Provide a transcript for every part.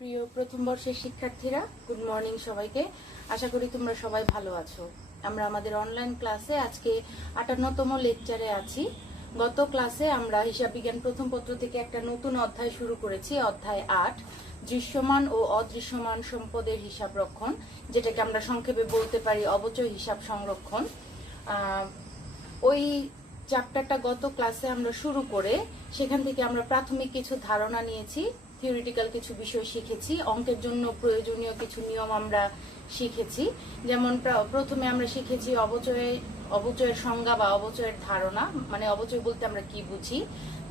প্রিয় প্রথম বর্ষের শিক্ষার্থীরা, গুড মর্নিং সবাইকে। আশা করি তোমরা সবাই ভালো আছো। আমরা আমাদের অনলাইন ক্লাসে আজকে 58তম লেকচারে আছি। গত ক্লাসে আমরা হিসাব বিজ্ঞান প্রথম পত্র থেকে একটা নতুন অধ্যায় শুরু করেছি, অধ্যায় 8, দৃশ্যমান ও অদৃশ্যমান সম্পদের হিসাব রক্ষণ, যেটাকে আমরা সংক্ষেপে বলতে পারি অবচয় হিসাব সংরক্ষণ। ওই চ্যাপ্টারটা গত ক্লাসে আমরা শুরু করে সেখান থেকে আমরা প্রাথমিক কিছু ধারণা নিয়েছি, থিওরিটিক্যাল কিছু বিষয় শিখেছি, অঙ্কের জন্য প্রয়োজনীয় কিছু নিয়ম আমরা শিখেছি। যেমন প্রথমে আমরা শিখেছি অবচয়ের সংজ্ঞা বা অবচয়ের ধারণা, মানে অবচয় বলতে আমরা কি বুঝি।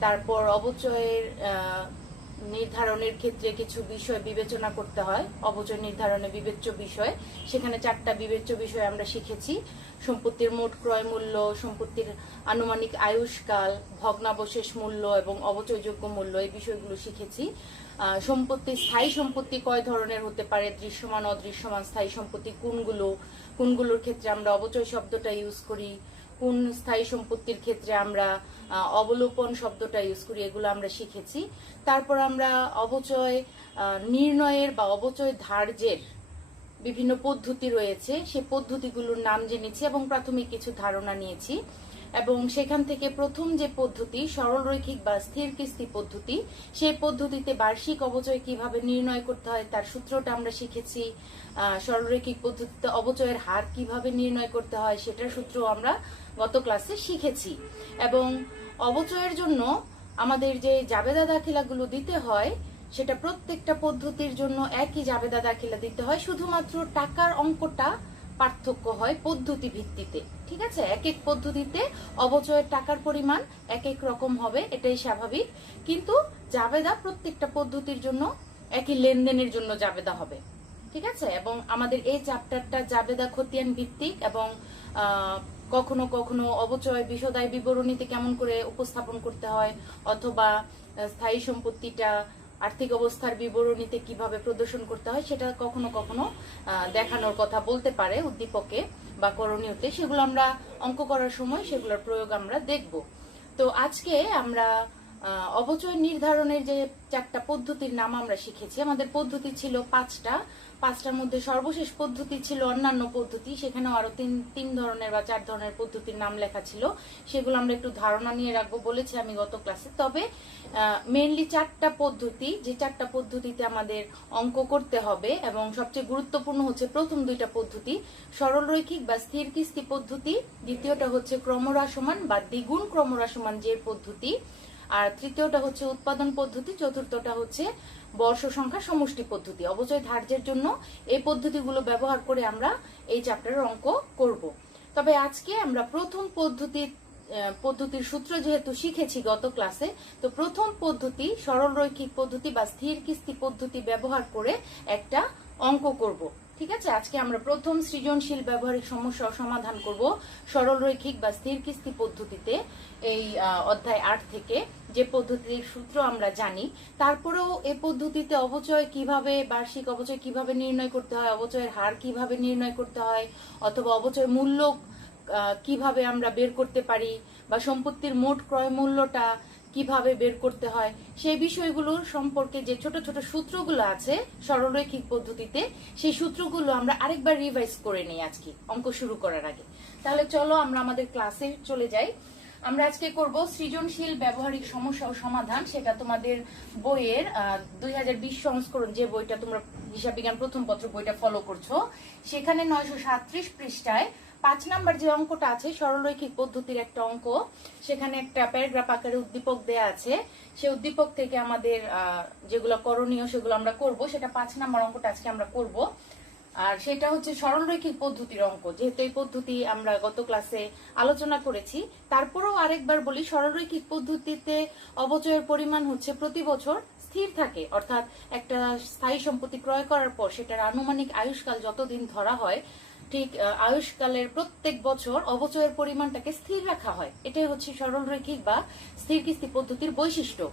তারপর অবচয়ের নির্ধারণের ক্ষেত্রে কিছু বিষয় বিবেচনা করতে হয়, অবচয় নির্ধারণে বিবেচ্য বিষয়, সেখানে 4টা বিবেচ্য বিষয় আমরা শিখেছি। সম্পত্তির মোট ক্রয় মূল্য, সম্পত্তির আনুমানিক আয়ুষ্কাল, ভগ্নাবশেষ মূল্য এবং অবচয়যোগ্য মূল্য, এই বিষয়গুলো শিখেছি। স্থায়ী সম্পত্তি কয় ধরনের হতে পারে, দৃশ্যমান অদৃশ্যমান স্থায়ী সম্পত্তি কোনগুলোর ক্ষেত্রে আমরা অবচয় শব্দটা ইউজ করি, কোন স্থায়ী সম্পত্তির ক্ষেত্রে আমরা অবলোপন শব্দটা ইউজ করি, এগুলো আমরা শিখেছি। তারপর আমরা অবচয় নির্ণয়ের বা অবচয় ধার্যের বিভিন্ন পদ্ধতি রয়েছে, সেই পদ্ধতিগুলোর নাম জেনেছি এবং প্রাথমিক কিছু ধারণা নিয়েছি। এবং সেখান থেকে প্রথম যে পদ্ধতি সরলরৈখিক বা স্থির কিস্তি পদ্ধতি, সেই পদ্ধতিতে বার্ষিক অবচয় কিভাবে নির্ণয় করতে হয় তার সূত্রটা আমরা শিখেছি। সরলরৈখিক পদ্ধতিতে অবচয়ের হার কিভাবে নির্ণয় করতে হয় সেটার সূত্র আমরা গত ক্লাসে শিখেছি। এবং অবচয়ের জন্য আমাদের যে জাবেদা দাখিলাগুলো দিতে হয়, সেটা প্রত্যেকটা পদ্ধতির জন্য একই জাবেদা দাখিলা দিতে হয়, শুধুমাত্র টাকার অঙ্কটা পার্থক্য হয় পদ্ধতি ভিত্তিতে। ঠিক আছে, এক এক পদ্ধতিতে অবচয়ের টাকার পরিমাণ এক এক রকম হবে, এটাই স্বাভাবিক, কিন্তু জাবেদা প্রত্যেকটা পদ্ধতির জন্য একই লেনদেনের জন্য জাবেদা হবে। ঠিক আছে, এবং আমাদের এই চ্যাপ্টারটা জাবেদা খতিয়ান ভিত্তিক এবং কখনো কখনো অবচয় বিশদায় বিবরণীতে কেমন করে উপস্থাপন করতে হয়, অথবা স্থায়ী সম্পত্তিটা আর্থিক অবস্থার বিবরণীতে কিভাবে প্রদর্শন করতে হয় সেটা কখনো কখনো দেখানোর কথা বলতে পারে উদ্দীপকে বা করণীয়তে, সেগুলো আমরা অঙ্ক করার সময় সেগুলোর প্রয়োগ আমরা দেখব। তো আজকে আমরা অবচয় নির্ধারণের যে 4টা পদ্ধতির নাম আমরা শিখেছি। আমাদের পদ্ধতি ছিল 5টার মধ্যে সর্বশেষ পদ্ধতি ছিল অন্যান্য পদ্ধতি, সেখানেও আরো তিন ধরনের বা 4 ধরনের পদ্ধতির নাম লেখা ছিল, সেগুলো আমরা একটু ধারণা নিয়ে রাখবো বলেছি আমি গত ক্লাসে। তবে মেইনলি 4টা পদ্ধতি, যে 4টা পদ্ধতিতে আমাদের অঙ্ক করতে হবে এবং সবচেয়ে গুরুত্বপূর্ণ হচ্ছে প্রথম 2টা পদ্ধতি, সরলরৈখিক বা স্থির কিস্তি পদ্ধতি, দ্বিতীয়টা হচ্ছে ক্রমহ্রাসমান বা দ্বিগুণ ক্রমহ্রাসমান যে পদ্ধতি, আর তৃতীয়টা হচ্ছে উৎপাদন পদ্ধতি, চতুর্থটা হচ্ছে বর্ষ সংখ্যা সমষ্টি পদ্ধতি। অবচয় ধার্যের জন্য এই পদ্ধতিগুলো ব্যবহার করে আমরা এই চ্যাপ্টারের অঙ্ক করব। তবে আজকে আমরা প্রথম পদ্ধতির সূত্র যেহেতু শিখেছি গত ক্লাসে, তো প্রথম পদ্ধতি সরলরৈখিক পদ্ধতি বা স্থির কিস্তি পদ্ধতি ব্যবহার করে একটা অঙ্ক করব। ঠিক আছে, আজকে আমরা প্রথম সৃজনশীল ব্যবহারিক সমস্যা সমাধান করব সরলরৈখিক বা স্থির কিস্তি পদ্ধতিতে, এই অধ্যায় 8 থেকে, যে পদ্ধতির সূত্র আমরা জানি। তারপরেও এই পদ্ধতিতে অবচয় কিভাবে, বার্ষিক অবচয় কিভাবে নির্ণয় করতে হয়, অবচয়ের হার কিভাবে নির্ণয় করতে হয়, অথবা অবচয় মূল্য কিভাবে আমরা বের করতে পারি, বা সম্পত্তির মোট ক্রয় মূল্যটা কিভাবে বের করতে হয়, সেই বিষয়গুলোর সম্পর্কে যে ছোট ছোট সূত্রগুলো আছে সরলরৈখিক পদ্ধতিতে, সেই সূত্রগুলো আমরা আরেকবার রিভাইজ করে নিই আজকে অঙ্ক শুরু করার আগে। তাহলে চলো আমরা আমাদের ক্লাসে চলে যাই। আমরা আজকে করব সৃজনশীল ব্যবহারিক সমস্যা ও সমাধান। সেটা তোমাদের বইয়ের 2020 সংস্করণ, যে বইটা তোমরা হিসাব বিজ্ঞান প্রথম পত্র বইটা ফলো করছো, সেখানে 937 পৃষ্ঠায় 5 নাম্বার যে অঙ্কটা আছে সরলরৈখিক পদ্ধতির একটা অঙ্ক, সেখানে একটা প্যারাগ্রাফ আকারে উদ্দীপক দেয়া আছে। সেই উদ্দীপক থেকে আমাদের যেগুলো করণীয় সেগুলো আমরা করব। সেটা 5 নাম্বার অঙ্কটা আজকে আমরা করব, আর সেটা হচ্ছে সরলরৈখিক পদ্ধতির অঙ্ক। যেহেতু এই পদ্ধতি আমরা গত ক্লাসে আলোচনা করেছি, তারপরেও আরেকবার বলি, সরলরৈখিক পদ্ধতিতে অবচয়ের পরিমাণ হচ্ছে প্রতি বছর স্থির থাকে, অর্থাৎ একটা স্থায়ী সম্পত্তি ক্রয় করার পর সেটার আনুমানিক আয়ুষ্কাল যতদিন ধরা হয়, ঠিক আয়ুষ্কালের প্রত্যেক বছর অবচয়ের পরিমাণটাকে স্থির রাখা হয়। এটাই হচ্ছে সরলরৈখিক বা স্থির কিস্তি পদ্ধতির বৈশিষ্ট্য,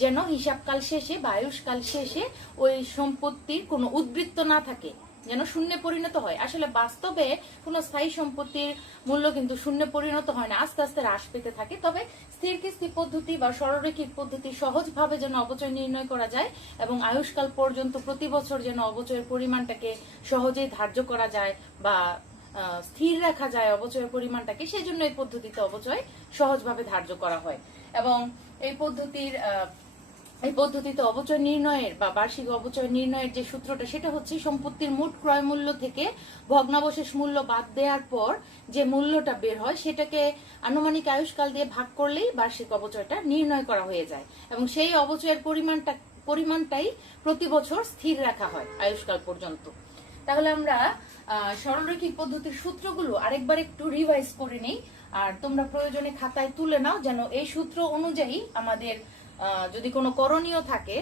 যেন হিসাবকাল শেষে বা আয়ুষ্কাল শেষে ওই সম্পত্তির কোনো উদ্বৃত্ত না থাকে। যেন শূন্যে পরিণত হয়। আসলে বাস্তবে কোনো স্থায়ী সম্পত্তির মূল্য কিন্তু শূন্যে পরিণত হয় না, আস্তে আস্তে হ্রাস পেতে থাকে। তবে স্থির কিস্তি পদ্ধতি বা সরলরৈখিক পদ্ধতি সহজভাবে যেন অবচয় নির্ণয় করা যায় এবং আয়ুষ্কাল পর্যন্ত প্রতি বছর যেন অবচয়ের পরিমাণটাকে সহজেই ধার্য করা যায় বা স্থির রাখা যায় অবচয়ের পরিমাণটাকে, সেই জন্য এই পদ্ধতিতে অবচয় সহজভাবে ধার্য করা হয়। এবং এই পদ্ধতিতে অবচয় নির্ণয়ের বা বার্ষিক অবচয় নির্ণয়ের যে সূত্রটা, সেটা হচ্ছে সম্পত্তির মোট ক্রয় মূল্য থেকে ভগ্নাবশেষ মূল্য বাদ দেওয়ার পর যে মূল্যটা বের হয় সেটাকে আনুমানিক আয়ুষ্কাল দিয়ে ভাগ করলেই বার্ষিক অবচয়টা নির্ণয় করা হয়ে যায় এবং সেই অবচয়ের পরিমাণটাই প্রতি বছর স্থির রাখা হয় আয়ুষ্কাল পর্যন্ত। তাহলে আমরা সরলরৈখিক পদ্ধতির সূত্রগুলো আরেকবার একটু রিভাইজ করে নেই, আর তোমরা প্রয়োজনে খাতায় তুলে নাও, যেন এই সূত্র অনুযায়ী আমাদের যদি কোনো করণীয় থাকে,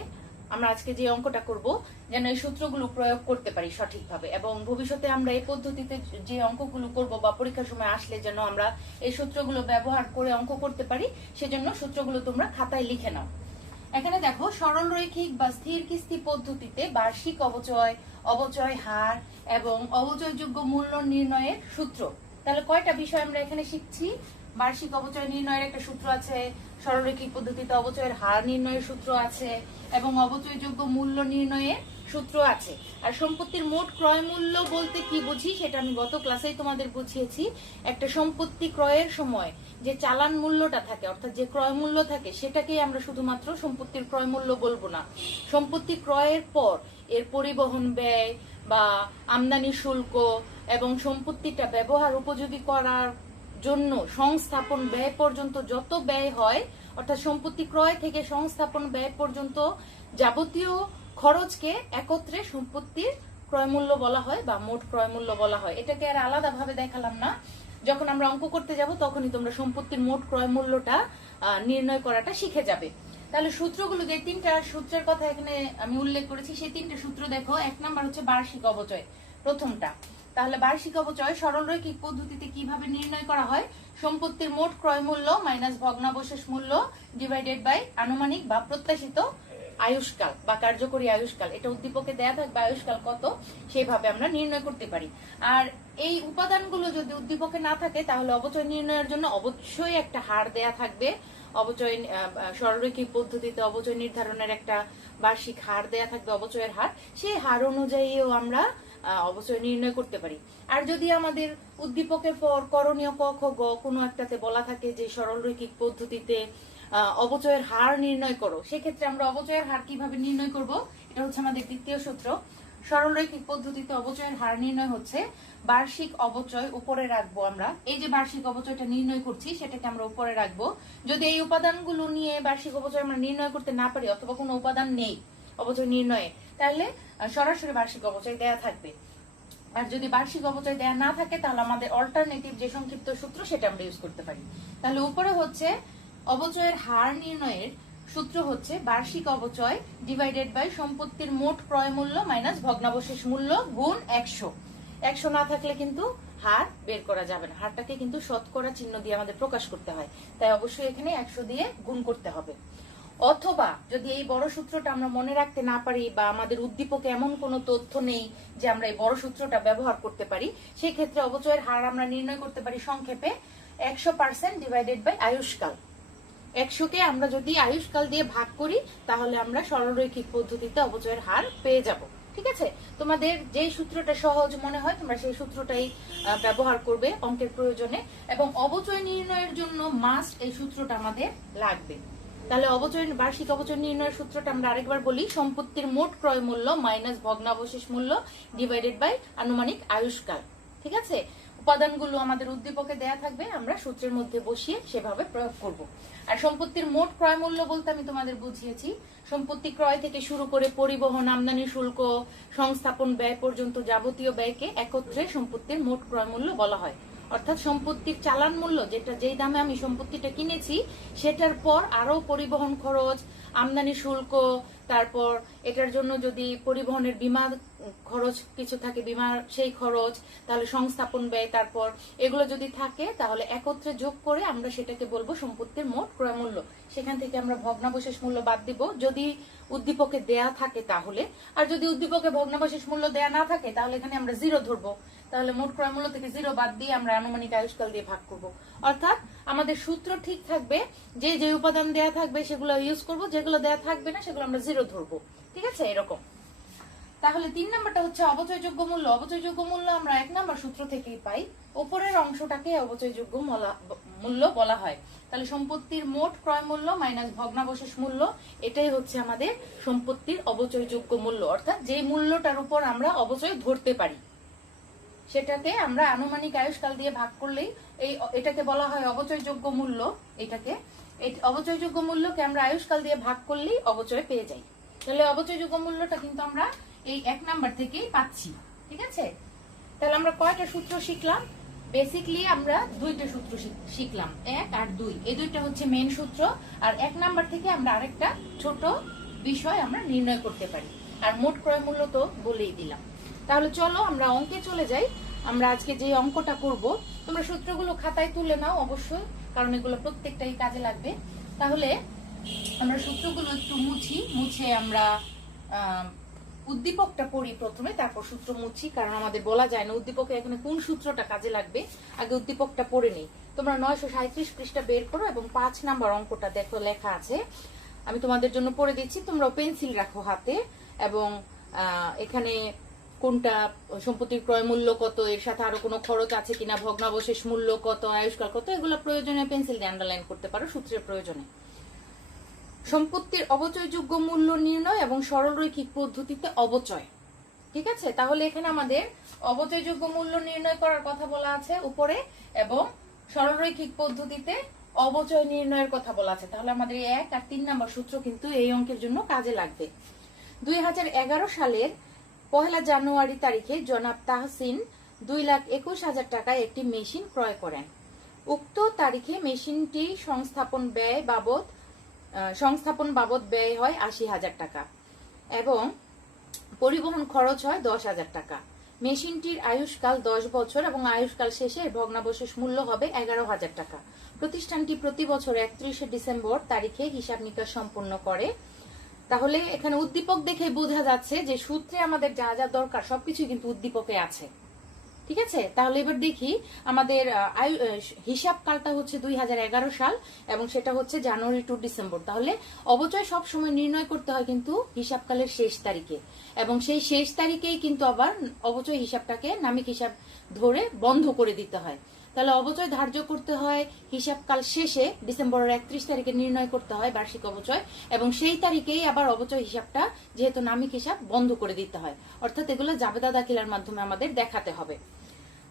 আমরা আজকে যে অঙ্কটা করব, যেন এই সূত্রগুলো প্রয়োগ করতে পারি সঠিকভাবে এবং ভবিষ্যতে আমরা এই পদ্ধতিতে যে অঙ্কগুলো করব বা পরীক্ষার সময় আসলে যেন আমরা এই সূত্রগুলো ব্যবহার করে অঙ্ক করতে পারি, সেজন্য সূত্রগুলো তোমরা খাতায় লিখে নাও। এখানে দেখো, সরলরৈখিক বা স্থির কিস্তি পদ্ধতিতে বার্ষিক অবচয়, অবচয় হার এবং অবচয়যোগ্য মূল্য নির্ণয়ের সূত্র। তাহলে কয়টা বিষয় আমরা এখানে শিখছি? বার্ষিক অবচয় নির্ণয়ের একটা সূত্র আছে, সরলরৈখিক পদ্ধতিতে অবচয়ের হার নির্ণয়ের সূত্র আছে এবং অবচয়যোগ্য মূল্য নির্ণয়ের সূত্র আছে। আর সম্পত্তির মোট ক্রয় মূল্য বলতে কি বুঝি সেটা আমি গত ক্লাসেই তোমাদের বুঝিয়েছি। একটা সম্পত্তি ক্রয়ের সময় যে চালান মূল্যটা থাকে, অর্থাৎ যে ক্রয় মূল্য থাকে, সেটাকেই আমরা শুধুমাত্র সম্পত্তির ক্রয় মূল্য বলবো না। সম্পত্তি ক্রয়ের পর এর পরিবহন ব্যয় বা আমদানি শুল্ক এবং সম্পত্তিটা ব্যবহার উপযোগী করার জন্য সংস্থাপন ব্যয় পর্যন্ত যত ব্যয় হয়, অর্থাৎ সম্পত্তি ক্রয় থেকে সংস্থাপন ব্যয় পর্যন্ত যাবতীয় খরচকে একত্রে সম্পত্তির ক্রয় মূল্য বলা হয় বা মোট ক্রয় মূল্য বলা হয়। এটাকে আর আলাদাভাবে দেখালাম না, যখন আমরা অঙ্ক করতে যাব তখনই তোমরা সম্পত্তির মোট ক্রয় মূল্যটা নির্ণয় করাটা শিখে যাবে। তাহলে সূত্রগুলো, যে তিনটা সূত্রের কথা এখানে আমি উল্লেখ করেছি, সেই তিনটা সূত্র দেখো। 1 নাম্বার হচ্ছে বার্ষিক অবচয়, প্রথমটা। তাহলে বার্ষিক অবচয় সরলরৈখিক পদ্ধতিতে কিভাবে নির্ণয় করা হয়? সম্পত্তির মোট ক্রয় মূল্য মাইনাস ভগ্নাবশেষ মূল্য ডিভাইডেড বাই আনুমানিক বা প্রত্যাশিত আয়ুষ্কাল বা কার্যকরী আয়ুষ্কাল। এটা উদ্দীপকে দেয়া থাকবে আয়ুষ্কাল কত, সেইভাবে আমরা নির্ণয় করতে পারি। আর এই উপাদানগুলো যদি উদ্দীপকে না থাকে, তাহলে অবচয় নির্ণয়ের জন্য অবশ্যই একটা হার দেয়া থাকবে। অবচয় সরলরৈখিক পদ্ধতিতে অবচয় নির্ধারণের একটা বার্ষিক হার দেয়া থাকবে, অবচয়ের হার। সেই হার অনুযায়ীও আমরা অবচয় নির্ণয় করতে পারি। আর যদি আমাদের উদ্দীপকের পর করণীয় ক, খ, গ কোনো একটাতে বলা থাকে যে সরলরৈখিক পদ্ধতিতে অবচয়ের হার নির্ণয় করো, সেক্ষেত্রে আমরা অবচয়ের হার কিভাবে নির্ণয় করব? এটা হচ্ছে আমাদের দ্বিতীয় সূত্র। সরলরৈখিক পদ্ধতিতে অবচয়ের হার নির্ণয় হচ্ছে বার্ষিক অবচয় উপরে রাখবো আমরা। এই যে বার্ষিক অবচয়টা নির্ণয় করছি, সেটাকে আমরা উপরে রাখবো। যদি এই উপাদানগুলো নিয়ে বার্ষিক অবচয় আমরা নির্ণয় করতে না পারি, অথবা কোনো উপাদান নেই অবচয় নির্ণয়ে, তাহলে সরাসরি বার্ষিক অবচয় দেয়া থাকবে। আর যদি বার্ষিক অবচয় দেয়া না থাকে, তাহলে আমাদের অল্টারনেটিভ যে সংক্ষিপ্ত সূত্র, সেটা আমরা ইউজ করতে পারি। তাহলে উপরে হচ্ছে অবচয়ের হার নির্ণয়ের সূত্র হচ্ছে বার্ষিক অবচয় ডিভাইডেড বাই সম্পত্তির মোট ক্রয় মূল্য মাইনাস ভগ্নাবশেষ মূল্য গুণ 100। 100 না থাকলে কিন্তু হার বের করা যাবে না, হারটাকে কিন্তু শতকরা চিহ্ন দিয়ে আমাদের প্রকাশ করতে হয়, তাই অবশ্যই এখানে 100 দিয়ে গুণ করতে হবে। অথবা যদি এই বড় সূত্রটা আমরা মনে রাখতে না পারি বা আমাদের উদ্দীপকে এমন কোনো তথ্য নেই যে আমরা এই বড় সূত্রটা ব্যবহার করতে পারি, সেই ক্ষেত্রে অবচয়ের হার আমরা নির্ণয় করতে পারি সংক্ষেপে 100% ডিভাইডেড বাই আয়ুষ্কাল। 100কে আমরা যদি আয়ুষ্কাল দিয়ে ভাগ করি, তাহলে আমরা সরলরৈখিক পদ্ধতিতে অবচয়ের হার পেয়ে যাব। ঠিক আছে, তোমাদের যে সূত্রটা সহজ মনে হয় তোমরা সেই সূত্রটাই ব্যবহার করবে অঙ্কের প্রয়োজনে, এবং অবচয় নির্ণয়ের জন্য মাস্ট এই সূত্রটা আমাদের লাগবে। তাহলে বার্ষিক অবচয় নির্ণয়ের সূত্রটা আমরা আরেকবার বলি। সম্পত্তির মোট ক্রয় মূল্য মাইনাস ভগ্নাবশেষ মূল্য ডিভাইডেড বাই আনুমানিক আয়ুষ্কাল। ঠিক আছে, উপাদানগুলো আমাদের উদ্দীপকে দেয়া থাকবে, আমরা সূত্রের মধ্যে বসিয়ে সেভাবে প্রয়োগ করব। আর সম্পত্তির মোট ক্রয় মূল্য বলতে আমি তোমাদের বুঝিয়েছি, সম্পত্তি ক্রয় থেকে শুরু করে পরিবহন, আমদানি শুল্ক, সংস্থাপন ব্যয় পর্যন্ত যাবতীয় ব্যয়কে একত্রে সম্পত্তির মোট ক্রয় মূল্য বলা হয়। অর্থাৎ সম্পত্তির চালান মূল্য, যেটা যেই দামে আমি সম্পত্তিটা কিনেছি, সেটার পর আরো পরিবহন খরচ, আমদানি শুল্ক, তারপর এটার জন্য যদি পরিবহনের বীমা খরচ কিছু থাকে, বীমার সেই খরচ, তাহলে সংস্থাপন ব্যয়, তারপর এগুলো যদি থাকে তাহলে একত্রে যোগ করে আমরা সেটাকে বলবো সম্পত্তির মোট ক্রয় মূল্য। সেখান থেকে আমরা ভগ্নাবশেষ মূল্য বাদ দিব যদি উদ্দীপকে দেয়া থাকে তাহলে, আর যদি উদ্দীপকে ভগ্নাবশেষ মূল্য দেয়া না থাকে তাহলে এখানে আমরা 0 ধরবো। তাহলে মোট ক্রয় মূল্য থেকে 0 বাদ দিয়ে আমরা আনুমানিক আয়ুষ্কাল দিয়ে ভাগ করব। অর্থাৎ আমাদের সূত্র ঠিক থাকবে, যে যে উপাদান দেয়া থাকবে সেগুলো ইউজ করব, যেগুলো দেয়া থাকবে না সেগুলো আমরা 0 ধরবো। ঠিক আছে, এরকম। তাহলে 3 নাম্বারটা হচ্ছে অবচয়যোগ্য মূল্য। অবচয়যোগ্য মূল্য আমরা 1 নাম্বার সূত্র থেকেই পাই। উপরের অংশটাকে অবচয়যোগ্য মূল্য বলা হয়। তাহলে সম্পত্তির মোট ক্রয় মূল্য মাইনাস ভগ্নাবশেষ মূল্য, এটাই হচ্ছে আমাদের সম্পত্তির অবচয়যোগ্য মূল্য। অর্থাৎ যে মূল্যটার উপর আমরা অবচয় ধরতে পারি সেটাকে আমরা আনুমানিক আয়ুষ্কাল দিয়ে ভাগ করলেই এটাকে বলা হয় অবচয়যোগ্য মূল্য। এটাকে অবচয়যোগ্য মূল্যকে আমরা আয়ুষ্কাল দিয়ে ভাগ করলেই অবচয় পেয়ে যাই। তাহলে অবচয়যোগ্য মূল্যটা কিন্তু আমরা এই 1 নাম্বার থেকেই পাচ্ছি। ঠিক আছে, তাহলে আমরা কয়টা সূত্র শিখলাম? বেসিকলি আমরা 2টা সূত্র শিখলাম, 1 আর 2। এই 2টা হচ্ছে মেইন সূত্র, আর 1 নাম্বার থেকে আমরা আরেকটা ছোট বিষয় আমরা নির্ণয় করতে পারি। আর মোট ক্রয় মূল্য তো বলেই দিলাম। তাহলে চলো আমরা অঙ্কে চলে যাই। আমরা আজকে যে অঙ্কটা করব, তোমরা সূত্রগুলো খাতায় তুলে নাও অবশ্যই, কারণ এগুলো প্রত্যেকটাই কাজে লাগবে। তাহলে আমরা সূত্রগুলো একটু মুছে আমরা উদ্দীপকটা পড়ি প্রথমে, তারপর সূত্র মুছি, কারণ আমাদের বলা যায় না উদ্দীপকে এখানে কোন সূত্রটা কাজে লাগবে। আগে উদ্দীপকটা পড়ে নেই। তোমরা 937 পৃষ্ঠা বের করো এবং 5 নাম্বার অঙ্কটা দেখো লেখা আছে। আমি তোমাদের জন্য পড়ে দিচ্ছি, তোমরা পেন্সিল রাখো হাতে, এবং এখানে কোনটা সম্পত্তির ক্রয় মূল্য কত, এর সাথে আরো কোনো খরচ আছে কিনা, ভগ্নাবশেষ মূল্য কত, আয়ুষ্কাল কত, এগুলো প্রয়োজনে পেন্সিল দিয়ে আন্ডারলাইন করতে পারো সূত্রের প্রয়োজনে। সম্পত্তির অবচয়যোগ্য মূল্য নির্ণয় এবং সরলরৈখিক পদ্ধতিতে অবচয়। ঠিক আছে, তাহলে এখানে আমাদের অবচয়যোগ্য মূল্য নির্ণয় করার কথা বলা আছে উপরে, এবং সরলরৈখিক পদ্ধতিতে অবচয় নির্ণয়ের কথা বলা আছে। তাহলে আমাদের 1 আর 3 নাম্বার সূত্র কিন্তু এই অঙ্কের জন্য কাজে লাগবে। 2011 সালের 1 জানুয়ারি তারিখে জনাব তাহসিন 2,21,000 টাকায় একটি মেশিন ক্রয় করেন। উক্ত তারিখে মেশিনটি সংস্থাপন বাবদ ব্যয় হয় 80,000 টাকা এবং পরিবহন খরচ হয় 10,000 টাকা। মেশিনটির আয়ুষ্কাল 10 বছর এবং আয়ুষ্কাল শেষে ভগ্নাবশেষ মূল্য হবে 11,000 টাকা। প্রতিষ্ঠানটি প্রতি বছর 31শে ডিসেম্বর তারিখে হিসাব নিকাশ সম্পন্ন করে। তাহলে এখানে উদ্দীপক দেখে বোঝা যাচ্ছে যে সূত্রে আমাদের যা যা দরকার সবকিছু কিন্তু উদ্দীপকে আছে। ঠিক আছে, তাহলে এবার দেখি আমাদের হিসাব কালটা হচ্ছে 2011 সাল এবং সেটা হচ্ছে জানুয়ারি টু ডিসেম্বর। তাহলে অবচয় সব সময় নির্ণয় করতে হয় কিন্তু হিসাবকালের শেষ তারিখে, এবং সেই শেষ তারিখেই কিন্তু আবার অবচয় হিসাবটাকে নামিক হিসাব ধরে বন্ধ করে দিতে হয়। তাহলে অবচয় ধার্য করতে হয় হিসাবকাল শেষে, ডিসেম্বরের 31 তারিখে নির্ণয় করতে হয় বার্ষিক অবচয়, এবং সেই তারিখেই আবার অবচয় হিসাবটা যেহেতু নামিক হিসাব বন্ধ করে দিতে হয়। অর্থাৎ এগুলো জাবেদা দাখিলার মাধ্যমে আমাদের দেখাতে হবে।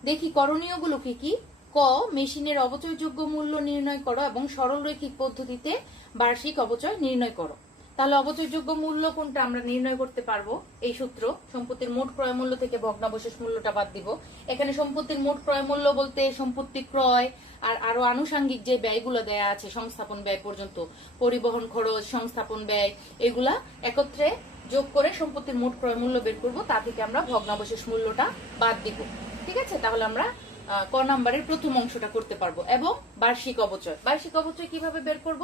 দেখি করণীয়গুলো কি কি। ক, মেশিনের অবচয়যোগ্য মূল্য নির্ণয় করো এবং সরলরৈখিক পদ্ধতিতে বার্ষিক অবচয় নির্ণয় করো। তাহলে অবচয়যোগ্য মূল্য কোনটা আমরা নির্ণয় করতে পারবো? এই সূত্র, সম্পত্তির মোট ক্রয় মূল্য থেকে ভগ্নাবশেষ মূল্যটা বাদ দিব। এখানে সম্পত্তির মোট ক্রয় মূল্য বলতে সম্পত্তি ক্রয় আর আরো আনুষঙ্গিক যে ব্যয়গুলো দেয়া আছে, সংস্থাপন ব্যয় পর্যন্ত, পরিবহন খরচ, সংস্থাপন ব্যয়, এগুলা একত্রে যোগ করে সম্পত্তির মোট ক্রয় মূল্য বের করব, তা থেকে আমরা ভগ্নাবশেষ মূল্যটা বাদ দিব। ঠিক আছে, তাহলে আমরা ক নাম্বারের প্রথম অংশটা করতে পারবো। এবং বার্ষিক অবচয়, বার্ষিক অবচয় কিভাবে বের করব?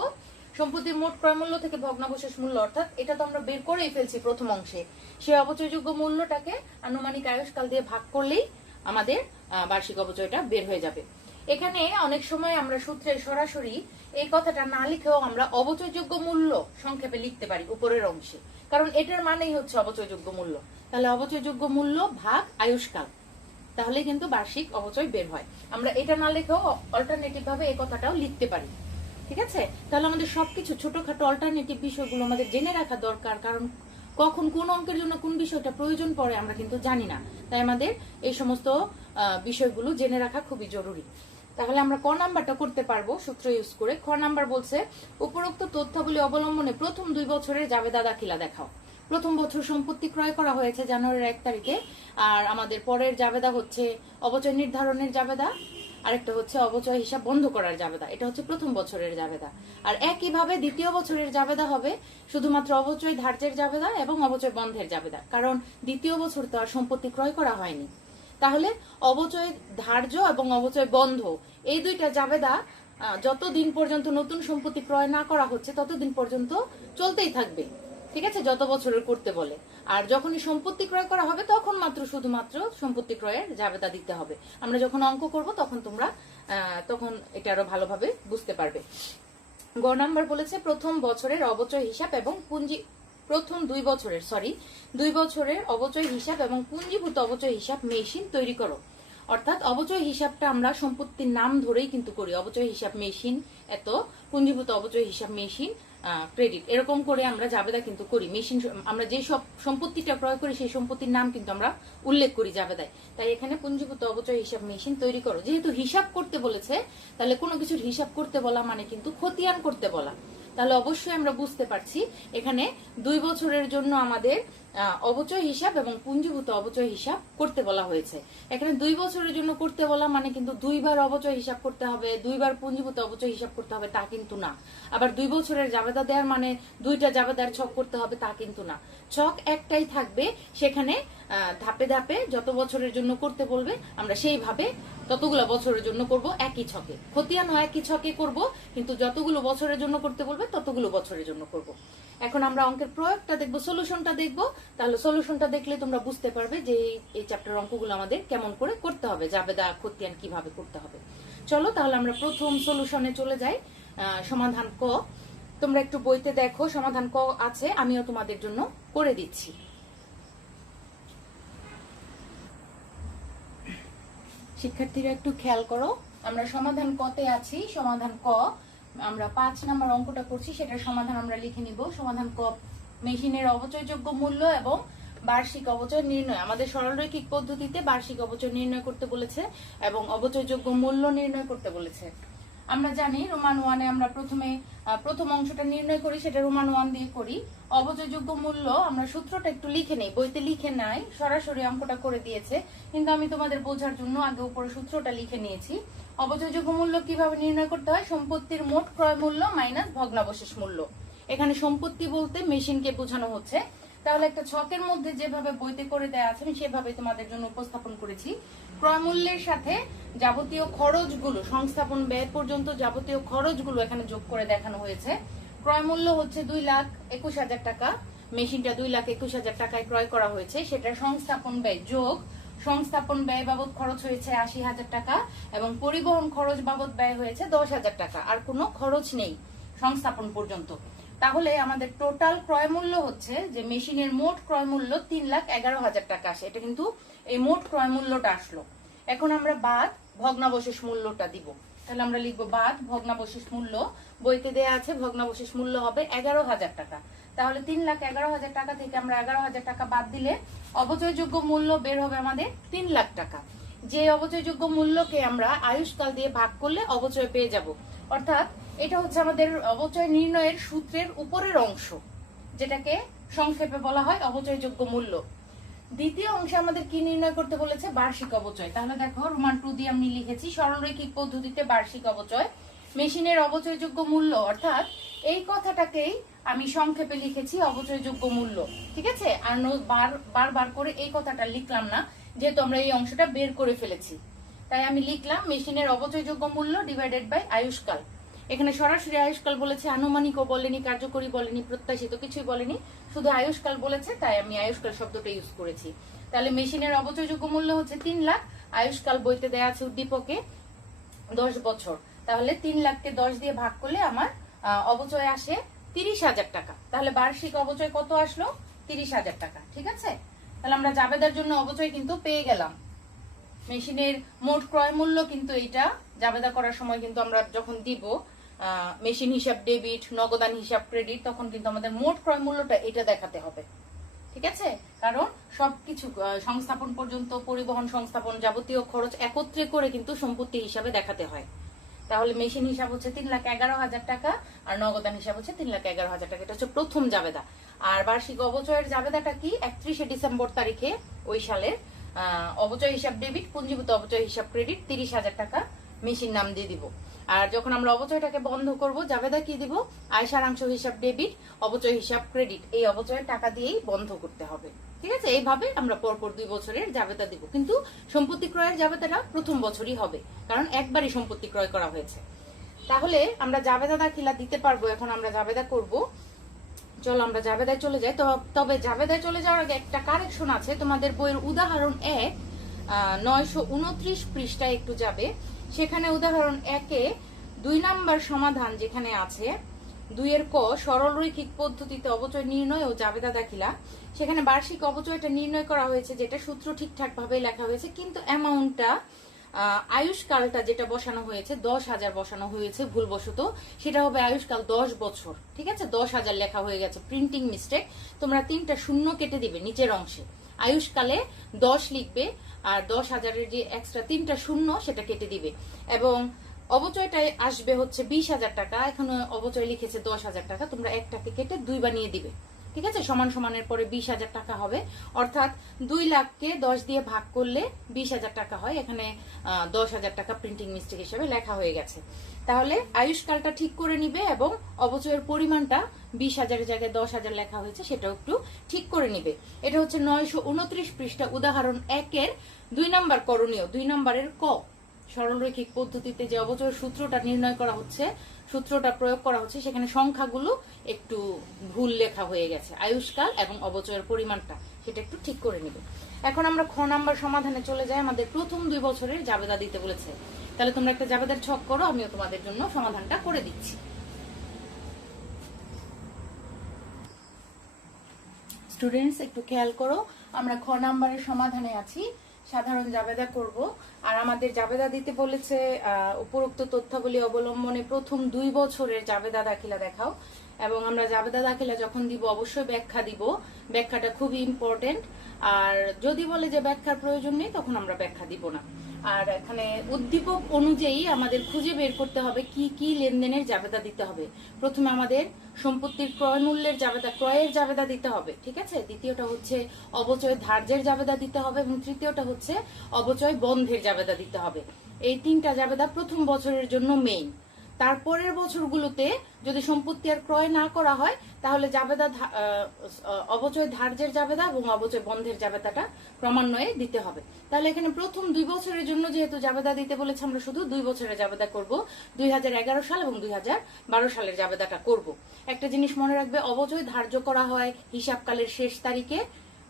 সম্পত্তির মোট ক্রয় মূল্য থেকে ভগ্নাবশেষ মূল্য, অর্থাৎ এটা তো আমরা বের করেই ফেলছি প্রথম অংশে, সেই অবচয়যোগ্য মূল্যটাকে আনুমানিক আয়ুষ্কাল দিয়ে ভাগ করলেই আমাদের বার্ষিক অবচয়টা বের হয়ে যাবে। এখানে অনেক সময় আমরা সূত্রে সরাসরি এই কথাটা না লিখেও আমরা অবচয়যোগ্য মূল্য সংক্ষেপে লিখতে পারি উপরের অংশে, কারণ এটার মানেই হচ্ছে অবচয়যোগ্য মূল্য। তাহলে অবচয়যোগ্য মূল্য ভাগ আয়ুষ্কাল, তাহলে কিন্তু বার্ষিক অবচয় বের হয়। আমরা এটা না লিখেও অল্টারনেটিভ ভাবে এই কথাটাও লিখতে পারি। ঠিক আছে, তাহলে আমাদের সবকিছু ছোটখাটো অল্টারনেটিভ বিষয়গুলো আমাদের জেনে রাখা দরকার, কারণ কখন কোন অঙ্কের জন্য কোন বিষয়টা প্রয়োজন পড়ে আমরা কিন্তু জানি না। তাই আমাদের এই সমস্ত বিষয়গুলো জেনে রাখা খুবই জরুরি। তাহলে আমরা ক নাম্বারটা করতে পারবো সূত্র ইউজ করে। খ নাম্বার বলছে উপরোক্ত তথ্যাবলী অবলম্বনে প্রথম 2 বছরের জাবেদা দাখিলা দেখাও। প্রথম বছর সম্পত্তি ক্রয় করা হয়েছে জানুয়ারির 1 তারিখে, আর আমাদের পরের জাবেদা হচ্ছে অবচয় নির্ধারণের জাবেদা। আরেকটা হচ্ছে অবচয় হিসাব বন্ধ করার জাবেদা। এটা হচ্ছে প্রথম বছরের জাবেদা। আর একইভাবে দ্বিতীয় বছরের জাবেদা হবে শুধুমাত্র অবচয় ধার্যের জাবেদা এবং অবচয় বন্ধের জাবেদা, কারণ দ্বিতীয় বছর তো আর সম্পত্তি ক্রয় করা হয়নি। তাহলে অবচয় ধার্য এবং অবচয় বন্ধ এই দুইটা জাবেদা যতদিন পর্যন্ত নতুন সম্পত্তি ক্রয় না করা হচ্ছে ততদিন পর্যন্ত চলতেই থাকবে, ঠিক আছে, যত বছরের করতে বলে। আর যখনই সম্পত্তি ক্রয় করা হবে তখন মাত্র শুধুমাত্র সম্পত্তি ক্রয়ের জাবেদা দিতে হবে। আমরা যখন অঙ্ক করব তখন তোমরা তখন এটা আরো ভালোভাবে বুঝতে পারবে। গ নাম্বার বলেছে প্রথম বছরের অবচয় হিসাব এবং প্রথম 2 বছরের অবচয় হিসাব এবং পুঞ্জীভূত অবচয় হিসাব মেশিন তৈরি করো। অর্থাৎ অবচয় হিসাবটা আমরা সম্পত্তির নাম ধরেই কিন্তু করি, অবচয় হিসাব মেশিন এত, পুঞ্জীভূত অবচয় হিসাব মেশিন ক্রেডিট, এরকম করে আমরা জাবেদা কিন্তু করি। মেশিন আমরা যে সব সম্পত্তিটা ক্রয় করি সেই সম্পত্তির নাম কিন্তু আমরা উল্লেখ করি জাবেদায়। তাই এখানে পুঞ্জীভূত অবচয় হিসাব মেশিন তৈরি করো। যেহেতু হিসাব করতে বলেছে, তাহলে কোনো কিছুর হিসাব করতে বলা মানে কিন্তু খতিয়ান করতে বলা। তাহলে অবশ্যই আমরা বুঝতে পারছি এখানে 2 বছরের জন্য আমাদের অবচয় হিসাব এবং পুঞ্জীভূত অবচয় হিসাব করতে বলা হয়েছে। এখানে 2 বছরের জন্য করতে বলা মানে কিন্তু 2 বার অবচয় হিসাব করতে হবে, 2 বার পুঞ্জীভূত অবচয় হিসাব করতে হবে তা কিন্তু না। আবার 2 বছরের জাবেদা দেওয়ার মানে 2টা জাবেদার ছক করতে হবে তা কিন্তু না। ছক একটাই থাকবে, সেখানে ধাপে ধাপে যত বছরের জন্য করতে বলবে আমরা সেইভাবে ততগুলো বছরের জন্য করব একই ছকে। খতিয়ানও একই ছকে করব, কিন্তু যতগুলো বছরের জন্য করতে বলবে ততগুলো বছরের জন্য করব। এখন আমরা অঙ্কের প্রয়োগটা দেখব, সলিউশনটা দেখব। তাহলে সলিউশনটা দেখলে তোমরা বুঝতে পারবে যে এই চ্যাপ্টার অঙ্কগুলো আমাদের কেমন করে করতে হবে, জাবেদা খতিয়ান কিভাবে করতে হবে। চলো তাহলে আমরা প্রথম সলিউশনে চলে যাই। সমাধান ক, তোমরা একটু বইতে দেখো সমাধান ক আছে, আমিও তোমাদের জন্য করে দিচ্ছি। শিক্ষার্থীরা একটু খেয়াল করো, আমরা সমাধান কতে আছি। সমাধান ক আমরা 5 নম্বর অঙ্কটা করছি, সেটার সমাধান আমরা লিখে নিব। সমাধান ক, মেশিনের অবচয়যোগ্য মূল্য এবং বার্ষিক অবচয় নির্ণয়। আমাদের সরলরৈখিক পদ্ধতিতে বার্ষিক অবচয় নির্ণয় করতে বলেছে এবং অবচয়যোগ্য মূল্য নির্ণয় করতে বলেছে। আমরা জানি রোমান 1-এ আমরা প্রথম অংশটা নির্ণয় করি, সেটা রোমান 1 দিয়ে করি। অবচয়যোগ্য মূল্য আমরা সূত্রটা একটু লিখে নেই, বইতে লিখে নাই, সরাসরি অঙ্কটা করে দিয়েছে, কিন্তু আমি তোমাদের বোঝার জন্য আগে উপরে সূত্রটা লিখে নিয়েছি। অবচয়যোগ্য মূল্য কিভাবে নির্ণয় করতে হয়? সম্পত্তির মোট ক্রয় মূল্য মাইনাস ভগ্নাবশেষ মূল্য। এখানে সম্পত্তি বলতে মেশিনকে বোঝানো হচ্ছে। তাহলে একটা ছকের মধ্যে যেভাবে বইতে করে দেয়া আছে আমি সেভাবে তোমাদের জন্য উপস্থাপন করেছি। ক্রয় মূল্যের সাথে যাবতীয় খরচগুলো, সংস্থাপন ব্যয় পর্যন্ত যাবতীয় খরচগুলো এখানে যোগ করে দেখানো হয়েছে। ক্রয় মূল্য হচ্ছে 2,21,000 টাকা, মেশিনটা 2,21,000 টাকায় ক্রয় করা হয়েছে। সেটা সংস্থাপন ব্যয় যোগ সংস্থাপন ব্যয় বাবদ খরচ হয়েছে 80,000 টাকা এবং পরিবহন খরচ বাবদ ব্যয় হয়েছে 10,000 টাকা। আর কোনো খরচ নেই সংস্থাপন পর্যন্ত। তাহলে আমাদের টোটাল ক্রয় মূল্য হচ্ছে যে মেশিনের মোট ক্রয় মূল্য 3,11,000 টাকা আসে। এটা কিন্তু এই মোট ক্রয় মূল্যটা আসলো। এখন আমরা বাদ ভগ্নাবশেষ মূল্যটা দিব। তাহলে আমরা লিখবো বাদ ভগ্নাবশেষ মূল্য। বইতে দেয়া আছে ভগ্নাবশেষ মূল্য হবে 11,000 টাকা। তাহলে 3,11,000 টাকা থেকে আমরা 11,000 টাকা বাদ দিলে অবচয়যোগ্য মূল্য বের হবে আমাদের 3 লাখ টাকা। যে অবচয়যোগ্য মূল্যকে আমরা আয়ুষ্কাল দিয়ে ভাগ করলে অবচয় পেয়ে যাব। অর্থাৎ এটা হচ্ছে আমাদের অবচয় নির্ণয়ের সূত্রের উপরের অংশ, যেটাকে সংক্ষেপে বলা হয় অবচয়যোগ্য মূল্য। দ্বিতীয় অংশে আমাদের কি নির্ণয় করতে বলেছে? বার্ষিক অবচয়। তাহলে দেখো রোমান 2 দিয়ে আমি লিখেছি সরলরৈখিক পদ্ধতিতে বার্ষিক অবচয়। মেশিনের অবচয়যোগ্য মূল্য, অর্থাৎ এই কথাটাকেই আমি সংক্ষেপে লিখেছি অবচয়যোগ্য মূল্য, ঠিক আছে। আর বারবার করে এই কথাটা লিখলাম না, যেহেতু আমরা এই অংশটা বের করে ফেলেছি, তাই আমি লিখলাম মেশিনের অবচয়যোগ্য মূল্য ডিভাইডেড বাই আয়ুষ্কাল। এখানে সরাসরি আয়ুষ্কাল বলেছে, আনুমানিকও বলেনি, কার্যকরী বলেনি, প্রত্যাশিত কিছুই বলেনি, শুধু আয়ুষ্কাল বলেছে, তাই আমি আয়ুষ্কাল শব্দটা ইউজ করেছি। তাহলে মেশিনের অবচয়যোগ্য মূল্য হচ্ছে 3 লাখ, আয়ুষ্কাল বইতে দেয়া আছে উদ্দীপকে 10 বছর। তাহলে 3 লাখকে 10 দিয়ে ভাগ করলে আমার অবচয় আসে 30,000 টাকা। তাহলে বার্ষিক অবচয় কত আসলো? 30,000 টাকা, ঠিক আছে। তাহলে আমরা জাবেদার জন্য অবচয় কিন্তু পেয়ে গেলাম। মেশিনের মোট ক্রয় মূল্য কিন্তু এইটা জাবেদা করার সময় কিন্তু আমরা যখন দিব মেশিন হিসাব ডেবিট, নগদান হিসাব ক্রেডিট, তখন কিন্তু আমাদের মোট ক্রয় মূল্যটা এটা দেখাতে হবে, ঠিক আছে। কারণ সবকিছু সংস্থাপন পর্যন্ত, পরিবহন সংস্থাপন যাবতীয় খরচ একত্রে করে কিন্তু সম্পত্তি হিসাবে দেখাতে হয়। তাহলে মেশিন হিসাব হচ্ছে 3,11,000 টাকা আর নগদান হিসাব হচ্ছে 3,11,000 টাকা। এটা হচ্ছে প্রথম জাবেদা। আর বার্ষিক অবচয়ের জাবেদাটা কি? 31শে ডিসেম্বর তারিখে ওই সালের অবচয় হিসাব ডেবিট, পুঞ্জীভূত অবচয় হিসাব ক্রেডিট 30,000 টাকা, মেশিন নাম দিয়ে দিব। আর যখন আমরা অবচয়টাকে বন্ধ করব, জাবেদা কি দিব? আয় সারাংশ হিসাব ডেবিট, অবচয় হিসাব ক্রেডিট। এই অবচয়ের টাকা দিয়েই বন্ধ করতে হবে। ঠিক আছে, এইভাবে আমরা পরপর 2 বছরের জাবেদা দিব। কিন্তু সম্পত্তি ক্রয়ের জাবেদাটা প্রথম বছরই হবে, কারণ একবারই সম্পত্তি ক্রয় করা হয়েছে। তাহলে আমরা জাবেদা দাখিলা দিতে পারবো। এখন আমরা জাবেদা করব। চলো আমরা জাবেদায় চলে যাই। তবে জাবেদায় চলে যাওয়ার আগে একটা কারেকশন আছে। তোমাদের বইয়ের উদাহরণ 1 929 পৃষ্ঠায় একটু যাবে। সেখানে উদাহরণ 1-এ 2 নাম্বার সমাধান যেখানে আছে 2-এর ক, সরল রৈখিক পদ্ধতিতে অবচয় নির্ণয় ও জাবেদা দাখিলা, সেখানে বার্ষিক অবচয়টা নির্ণয় করা হয়েছে, যেটা সূত্র ঠিকঠাক ভাবে লেখা হয়েছে, কিন্তু অ্যামাউন্টটা আয়ুষ্কালটা যেটা বসানো হয়েছে 10,000 বসানো হয়েছে ভুলবশত, সেটা হবে আয়ুষ্কাল 10 বছর। ঠিক আছে, 10,000 লেখা হয়ে গেছে, প্রিন্টিং মিস্টেক। তোমরা 3টা শূন্য কেটে দিবে নিচের অংশে, আয়ুষ্কালে 10 লিখবে, আর 10,000-এর যে এক্সট্রা 3টা শূন্য সেটা কেটে দিবে। এবং অবচয়টাই আসবে হচ্ছে 20,000 টাকা। এখানে অবচয় লিখেছে 10,000 টাকা, তোমরা একটাকে কেটে 2 বানিয়ে দিবে। ঠিক আছে, সমান সমানের পরে 20,000 টাকা হবে। অর্থাৎ 2 লাখকে 10 দিয়ে ভাগ করলে 20,000 টাকা হয়। এখানে 10,000 টাকা প্রিন্টিং মিস্টেক হিসেবে লেখা হয়ে গেছে। তাহলে আয়ুষ্কালটা ঠিক করে নিবে এবং অবচয়ের পরিমাণটা 20,000-এর জায়গায় 10,000 লেখা হয়েছে সেটাও একটু ঠিক করে নিবে। এটা হচ্ছে 929 পৃষ্ঠা উদাহরণ 1-এর 2 নাম্বার করণীয়। 2 নাম্বারের ক, সরলরৈখিক পদ্ধতিতে যে অবচয়ের সূত্রটা নির্ণয় করা হচ্ছে, সূত্রটা প্রয়োগ করা হচ্ছে, সেখানে সংখ্যাগুলো একটু ভুল লেখা হয়ে গেছে, আয়ুষ্কাল এবং অবচয়ের পরিমাণটা সেটা একটু ঠিক করে নিবে। এখন আমরা খ নাম্বার সমাধানে চলে যাই। আমাদের প্রথম 2 বছরের জাবেদা দিতে বলেছে। তাহলে তোমরা একটা জাবেদার ছক করো, আমিও তোমাদের জন্য সমাধানটা করে দিচ্ছি। স্টুডেন্টস একটু খেয়াল করো, আমরা খ নাম্বারের সমাধানে আছি, সাধারণ জাবেদা করব। আর আমাদের জাবেদা দিতে বলেছে উপরোক্ত তথ্যাবলী অবলম্বনে প্রথম 2 বছরের জাবেদা দাখিলা দেখাও। এবং আমরা জাবেদা দাখিলা যখন দিব অবশ্যই ব্যাখ্যা দিব, ব্যাখ্যাটা খুবই ইম্পর্টেন্ট। আর যদি বলে যে ব্যাখ্যার প্রয়োজন নেই, তখন আমরা ব্যাখ্যা দিব না। আর এখানে উদ্দীপক অনুযায়ী আমাদের খুঁজে বের করতে হবে কি কি লেনদেনের জাবেদা দিতে হবে। প্রথমে আমাদের সম্পত্তির ক্রয় মূল্যের জাবেদা, ক্রয়ের জাবেদা দিতে হবে। ঠিক আছে, দ্বিতীয়টা হচ্ছে অবচয় ধার্যের জাবেদা দিতে হবে, এবং তৃতীয়টা হচ্ছে অবচয় বন্ধের জাবেদা দিতে হবে। এই 3টা জাবেদা প্রথম বছরের জন্য মেইন। তারপরের বছরগুলোতে যদি সম্পত্তি আর ক্রয় না করা হয়, তাহলে জাবেদা অবচয় ধার্যের জাবেদা এবং অবচয় বন্ধের জাবেদাটা ক্রমান্বয়ে দিতে হবে। তাহলে এখানে প্রথম 2 বছরের জন্য যেহেতু জাবেদা দিতে বলেছে, আমরা শুধু 2 বছরের জাবেদা করব। 2011 সাল এবং 2012 সালের জাবেদাটা করব। একটা জিনিস মনে রাখবে, অবচয় ধার্য করা হয় হিসাবকালের শেষ তারিখে,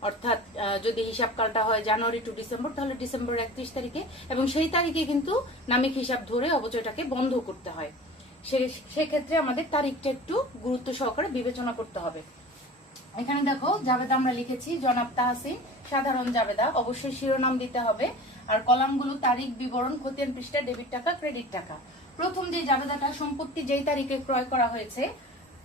অর্থাৎ যদি হিসাবকালটা হয় জানুয়ারি টু ডিসেম্বর, তাহলে ডিসেম্বর 31 তারিখে, এবং সেই তারিখে কিন্তু নামিক হিসাব ধরে অবচয়টাকে বন্ধ করতে হয়। সেক্ষেত্রে আমাদের তারিখটা একটু গুরুত্ব সহকারে বিবেচনা করতে হবে। এখানে দেখো জাবেদা আমরা লিখেছি জনাব তাহসিন, সাধারণ জাবেদা, অবশ্যই শিরোনাম দিতে হবে। আর কলামগুলো তারিখ, বিবরণ, খতিয়ান পৃষ্ঠা, ডেবিট টাকা, ক্রেডিট টাকা। প্রথম যে জাবেদাটা, সম্পত্তি যেই তারিখে ক্রয় করা হয়েছে,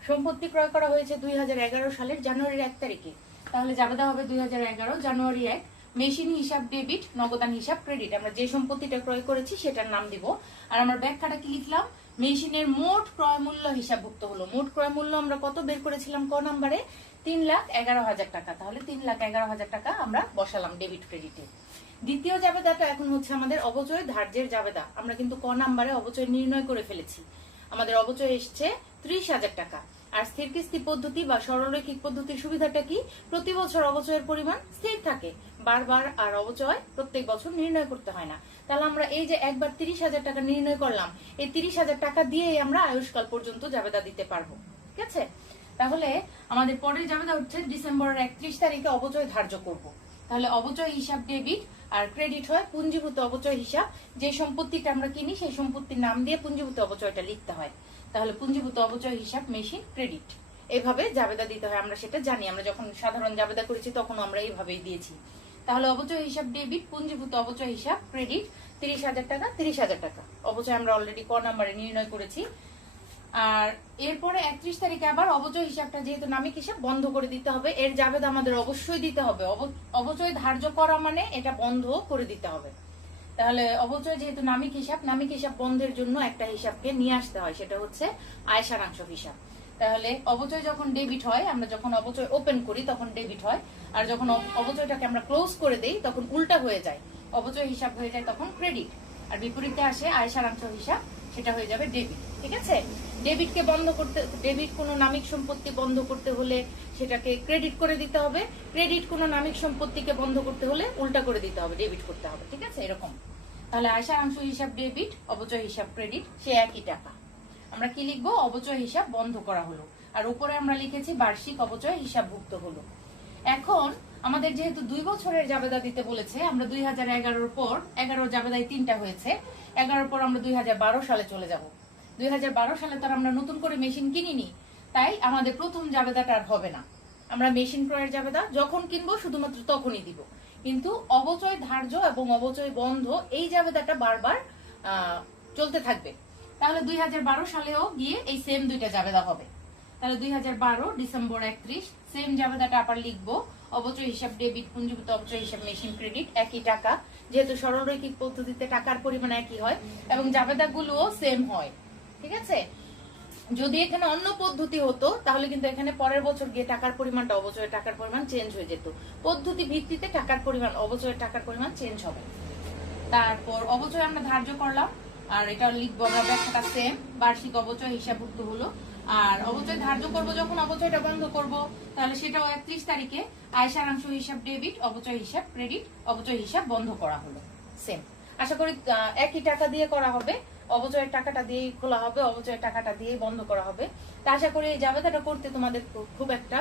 সম্পত্তি ক্রয় করা হয়েছে 2011 সালের জানুয়ারির 1 তারিখে, তাহলে জাবেদা হবে 2011 জানুয়ারি 1। মেশিন হিসাব ডেবিট, নগদান হিসাব ক্রেডিট। আমরা যে সম্পত্তিটা ক্রয় করেছি সেটার নাম দিব। আর আমরা ব্যাখ্যাটা কি লিখলাম? মেশিনের মোট ক্রয় মূল্য হিসাবভুক্ত হলো। মোট ক্রয় মূল্য আমরা কত বের করেছিলাম ক নাম্বারে? 3,11,000 টাকা। তাহলে 3,11,000 টাকা আমরা বসালাম ডেবিট ক্রেডিটে। দ্বিতীয় জাবেদাটা এখন হচ্ছে আমাদের অবচয় ধার্যের জাবেদা। আমরা কিন্তু ক নাম্বারে অবচয় নির্ণয় করে ফেলেছি। আমাদের অবচয় এসছে 30,000 টাকা। আর স্থির কিস্তি পদ্ধতি বা সরলরৈখিক পদ্ধতির সুবিধাটা কি? প্রতি বছর অবচয়ের পরিমাণ স্থির থাকে, বারবার আর অবচয় প্রত্যেক বছর নির্ণয় করতে হয় না। তাহলে আমরা এই যে একবার 30,000 টাকা নির্ণয় করলাম, এই 30,000 টাকা দিয়েই আমরা আয়ুষ্কাল পর্যন্ত জাবেদা দিতে পারবো। ঠিক আছে, তাহলে আমাদের পরের জাবেদা হচ্ছে ডিসেম্বরের 31 তারিখে অবচয় ধার্য করব। তাহলে অবচয় হিসাব ডেবিট আর ক্রেডিট হয় পুঞ্জীভূত অবচয় হিসাব। যে সম্পত্তিটা আমরা কিনি সেই সম্পত্তির নাম দিয়ে পুঞ্জীভূত অবচয়টা লিখতে হয়। তাহলে পুঞ্জীভূত অবচয় হিসাব মেশিন ক্রেডিট, এভাবে জাবেদা দিতে হয়। আমরা সেটা জানি, আমরা যখন সাধারণ জাবেদা করেছি তখন আমরা এইভাবেই দিয়েছি। তাহলে অবচয় হিসাব ডেবিট, পুঞ্জীভূত অবচয় হিসাব ক্রেডিট, 30,000 টাকা 30,000 টাকা। অবচয় আমরা অলরেডি ক নাম্বারে নির্ণয় করেছি। আর এরপরে 31 তারিখে আবার অবচয় হিসাবটা যেহেতু নামিক হিসাব বন্ধ করে দিতে হবে, এর জাবেদা আমাদের অবশ্যই দিতে হবে। অবচয় ধার্য করা মানে এটা বন্ধ করে দিতে হবে। তাহলে অবচয় যেহেতু নামিক হিসাব বন্ধের জন্য একটা হিসাবকে নিয়ে আসতে হয়, সেটা হচ্ছে আয় সারাংশ হিসাব। তাহলে অবচয় যখন ডেবিট হয়, আমরা যখন অবচয় ওপেন করি তখন ডেবিট হয়, আর যখন অবচয়টাকে আমরা ক্লোজ করে দেই তখন উল্টা হয়ে যায়, অবচয় হিসাব হয়ে যায় তখন ক্রেডিট। আর বিপরীতে আসে আয় সারাংশ হিসাব, সেটা হয়ে যাবে ডেবিট। ঠিক আছে, ডেবিটকে বন্ধ করতে, ডেবিট কোনো নামিক সম্পত্তি বন্ধ করতে হলে সেটাকে ক্রেডিট করে দিতে হবে, ক্রেডিট কোনো নামিক সম্পত্তিকে বন্ধ করতে হলে উল্টা করে দিতে হবে, ডেবিট করতে হবে। ঠিক আছে, এরকম। তাহলে আয় সারাংশ হিসাব ডেবিট, অবচয় হিসাব ক্রেডিট, সে একই টাকা। আমরা কি লিখবো? অবচয় হিসাব বন্ধ করা হলো, আর উপরে আমরা লিখেছি বার্ষিক অবচয় হিসাবভুক্ত হলো। এখন আমাদের যেহেতু 2 বছরের জাবেদা দিতে বলেছে, আমরা 2011 পর 11 জাবেদায় 3টা হয়েছে, 11 পর আমরা 2012 সালে চলে যাব। 2012 সালে তো আমরা নতুন করে মেশিন কিনিনি, তাই আমাদের প্রথম জাবেদাটা আর হবে না। আমরা মেশিন ক্রয়ের জাবেদা যখন কিনবো শুধুমাত্র তখনই দিব, কিন্তু অবচয় ধার্য এবং অবচয় বন্ধ এই জাবেদাটা বারবার চলতে থাকবে। তাহলে 2012 সালেও গিয়ে এই সেম 2টা জাবেদা হবে। তাহলে 2012 ডিসেম্বর 31 সেম জাবেদাটা আবার লিখবো, অবচয় হিসাব ডেবিট, পুঞ্জীভূত অবচয় হিসাব মেশিন ক্রেডিট, একই টাকা, যেহেতু সরলরৈখিক পদ্ধতিতে টাকার পরিমাণ একই হয় এবং জাবেদাগুলোও সেম হয়। ঠিক আছে, যদি এখানে অন্য পদ্ধতি হতো তাহলে কিন্তু এখানে পরের বছর গিয়ে টাকার পরিমাণটা, অবচয়ের টাকার পরিমাণ চেঞ্জ হয়ে যেত। পদ্ধতি ভিত্তিতে টাকার পরিমাণ, অবচয়ের টাকার পরিমাণ চেঞ্জ হবে। তারপর অবচয় আমরা ধার্য করলাম, আর এটা লিখবো আমরা ব্যাখ্যাটা সেম, বার্ষিক অবচয় হিসাবভুক্ত হলো। আর অবচয় ধার্য করব যখন অবচয়টা বন্ধ করব, তাহলে সেটাও 31 তারিখে আয় সারাংশ হিসাব ডেবিট, অবচয় হিসাব ক্রেডিট, অবচয় হিসাব বন্ধ করা হলো সেম। আশা করি একই টাকা দিয়ে করা হবে, অবচয়ের টাকাটা দিয়েই খোলা হবে, অবচয়ের টাকাটা দিয়েই বন্ধ করা হবে। তা আশা করি এই জাবেদাটা করতে তোমাদের খুব একটা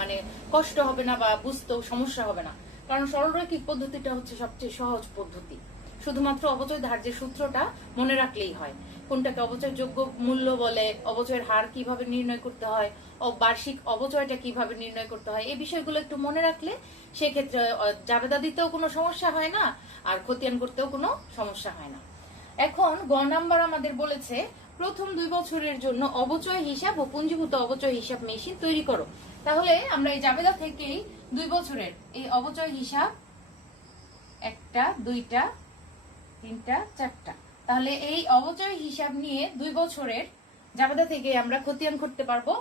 মানে কষ্ট হবে না বা বুঝতেও সমস্যা হবে না, কারণ সরলরৈখিক পদ্ধতিটা হচ্ছে সবচেয়ে সহজ পদ্ধতি। শুধুমাত্র অবচয় ধার্যের সূত্রটা মনে রাখলেই হয়, কোনটাকে অবচয় যোগ্য মূল্য বলে, অবচয়ের হার কিভাবে নির্ণয় করতে হয়, ও বার্ষিক অবচয়টা কিভাবে নির্ণয় করতে হয়, এই বিষয়গুলো একটু মনে রাখলে সেক্ষেত্রে জাবেদা দিতেও কোনো সমস্যা হয় না, আর খতিয়ান করতেও কোনো সমস্যা হয় না। এখন গ নাম্বার আমাদের বলেছে প্রথম 2 বছরের জন্য অবচয় হিসাব ও পুঞ্জীভূত অবচয় হিসাব মেশিন তৈরি করো। তাহলে আমরা এই জাবেদা থেকেই 2 বছরের এই অবচয় হিসাব 1টা 2টা 3টা 4টা, তাহলে এই অবচয় হিসাব নিয়ে 2 বছরের জাবেদা থেকে আমরা খতিয়ান করতে পারবো।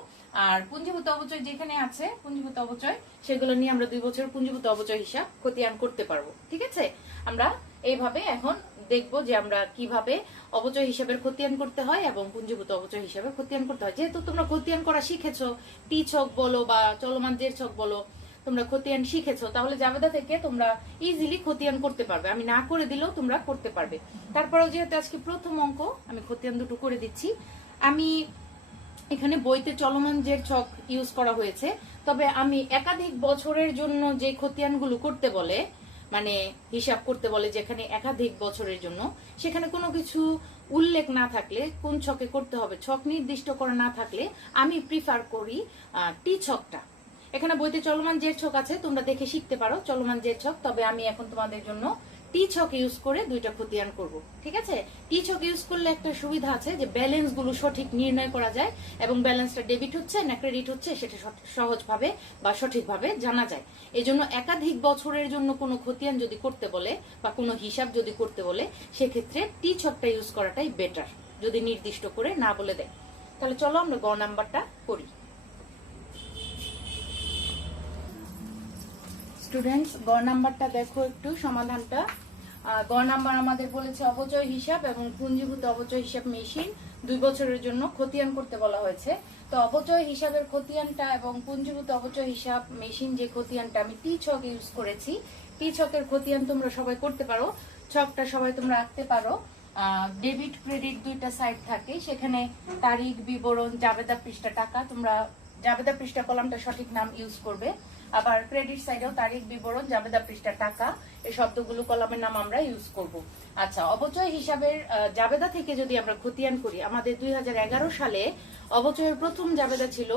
আর পুঞ্জীভূত অবচয় যেখানে আছে, পুঞ্জীভূত অবচয়, সেগুলো নিয়ে আমরা 2 বছর পুঞ্জীভূত অবচয় হিসাব খতিয়ান করতে পারবো। ঠিক আছে, আমরা এইভাবে এখন দেখবো যে আমরা কিভাবে অবচয় হিসাবের খতিয়ান করতে হয় এবং পুঞ্জীভূত অবচয় হিসাবে খতিয়ান করতে হয়। যেহেতু তোমরা খতিয়ান করা শিখেছো, টি ছক বলো বা চলমান জের ছক বলো, তোমরা খতিয়ান শিখেছো, তাহলে জাবেদা থেকে তোমরা ইজিলি খতিয়ান করতে পারবে। আমি না করে দিলেও তোমরা করতে পারবে। তারপরেও যেহেতু আজকে প্রথম অঙ্ক, আমি খতিয়ান দুটো করে দিচ্ছি। আমি এখানে বইতে চলমান জের ছক ইউজ করা হয়েছে, তবে আমি একাধিক বছরের জন্য যে খতিয়ানগুলো করতে বলে, মানে হিসাব করতে বলে যেখানে একাধিক বছরের জন্য, সেখানে কোনো কিছু উল্লেখ না থাকলে, কোন ছকে করতে হবে ছক নির্দিষ্ট করা না থাকলে আমি প্রিফার করি টি ছকটা। এখানে বইতে চলমান জের ছক আছে, তোমরা দেখে শিখতে পারো চলমান জের ছক, তবে আমি এখন তোমাদের জন্য টি ছক ইউজ করে 2টা খতিয়ান করব। ঠিক আছে, টি ছক ইউজ করলে একটা সুবিধা আছে যে ব্যালেন্স গুলো সঠিক নির্ণয় করা যায় এবং ব্যালেন্সটা ডেবিট হচ্ছে না ক্রেডিট হচ্ছে সেটা সহজভাবে বা সঠিকভাবে জানা যায়। এজন্য একাধিক বছরের জন্য কোনো খতিয়ান যদি করতে বলে বা কোনো হিসাব যদি করতে বলে, সেক্ষেত্রে টি ছকটা ইউজ করাটাই বেটার, যদি নির্দিষ্ট করে না বলে দেয়। তাহলে চলো আমরা গ নাম্বারটা করি। স্টুডেন্টস, গ নাম্বারটা দেখো একটু সমাধানটা। গ নাম্বার আমাদের বলেছে অবচয় হিসাব এবং পুঞ্জীভূত অবচয় হিসাব মেশিন 2 বছরের জন্য খতিয়ান করতে বলা হয়েছে। তো অবচয় হিসাবের খতিয়ানটা এবং পুঞ্জীভূত অবচয় হিসাব মেশিন যে খতিয়ানটা আমি টি ছক ইউজ করেছি, টি ছকের খতিয়ান তোমরা সবাই করতে পারো, ছকটা সবাই তোমরা আঁকতে পারো। ডেবিট ক্রেডিট 2টা সাইড থাকে, সেখানে তারিখ, বিবরণ, জাবেদা পৃষ্ঠা, টাকা, তোমরা জাবেদা পৃষ্ঠা কলামটা সঠিক নাম ইউজ করবে। আবার ক্রেডিট সাইডেও তারিখ, বিবরণ, জাবেদা পৃষ্ঠা, টাকা, এই শব্দগুলো কলামের নাম আমরা ইউজ করব। আচ্ছা, অবচয় হিসাবের জাবেদা থেকে যদি আমরা খতিয়ান করি, আমাদের 2011 সালে অবচয়ের প্রথম জাবেদা ছিল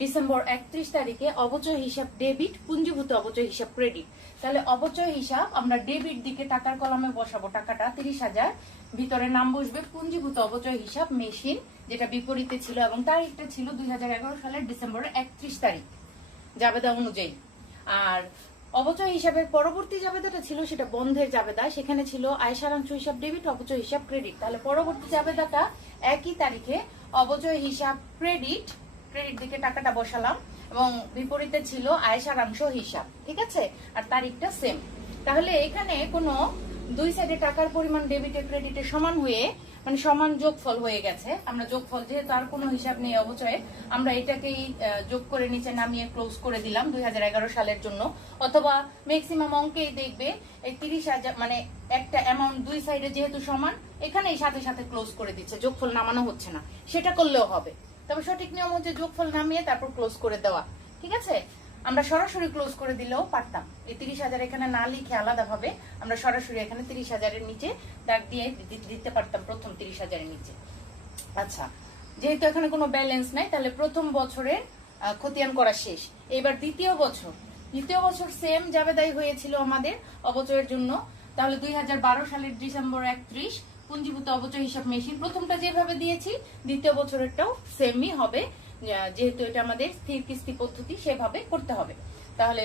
ডিসেম্বর 31 তারিখে অবচয় হিসাব ডেবিট, পুঞ্জীভূত অবচয় হিসাব ক্রেডিট। তাহলে অবচয় হিসাব আমরা ডেবিট দিকে টাকার কলামে বসাবো, টাকাটা 30,000, ভিতরে নাম বসবে পুঞ্জীভূত অবচয় হিসাব মেশিন, যেটা বিপরীতে ছিল, এবং তারিখটা ছিল 2011 সালের ডিসেম্বরের 31 তারিখ জাবেদা অনুযায়ী। আর অবচয় হিসাবের পরবর্তী জাবেদাটা ছিল সেটা বন্ধের জাবেদা, সেখানে ছিল আয় সারাংশ হিসাব ডেবিট, অবচয় হিসাব ক্রেডিট। তাহলে পরবর্তী জাবেদাটা একই তারিখে অবচয় হিসাব ক্রেডিট, ক্রেডিট দিকে টাকাটা বসালাম, এবং বিপরীতে ছিল আয় সারাংশ হিসাব। ঠিক আছে, আর তারিখটা সেম। তাহলে এখানে কোনো দুই সাইডে টাকার পরিমাণ ডেবিটে ক্রেডিটে সমান হয়ে মানে সমান যোগফল হয়ে গেছে। আমরা যোগফল যেহেতু আর কোনো হিসাব নেই অবচয়ে, আমরা এটাকেই যোগ করে নিচে নামিয়ে ক্লোজ করে দিলাম 2011 সালের জন্য। অথবা ম্যাক্সিমাম অঙ্কেই দেখবে এই 30,000 মানে একটা অ্যামাউন্ট দুই সাইডে যেহেতু সমান, এখানেই সাথে সাথে ক্লোজ করে দিচ্ছে, যোগফল নামানো হচ্ছে না। সেটা করলেও হবে, তবে সঠিক নিয়ম হচ্ছে যোগফল নামিয়ে তারপর ক্লোজ করে দেওয়া। ঠিক আছে, আমরা সরাসরি ক্লোজ করে দিলেও পারতাম। এই 30,000 এখানে না লিখে আলাদাভাবে আমরা সরাসরি এখানে 30,000-এর নিচে দাগ দিয়ে দিতে পারতাম, প্রথম 30,000-এর নিচে। আচ্ছা, যেহেতু এখানে কোনো ব্যালেন্স নাই, তাহলে প্রথম বছরের খতিয়ান করা শেষ। এবার দ্বিতীয় বছর সেম জাবেদাই হয়েছিল আমাদের অবচয়ের জন্য। তাহলে 2012 সালের ডিসেম্বর 31 পুঞ্জীভূত অবচয় হিসাব মেশিন। প্রথমটা যেভাবে দিয়েছি দ্বিতীয় বছরেরটাও সেমই হবে, যেহেতু এটা আমাদের স্থির কিস্তি পদ্ধতি, সেভাবে করতে হবে। তাহলে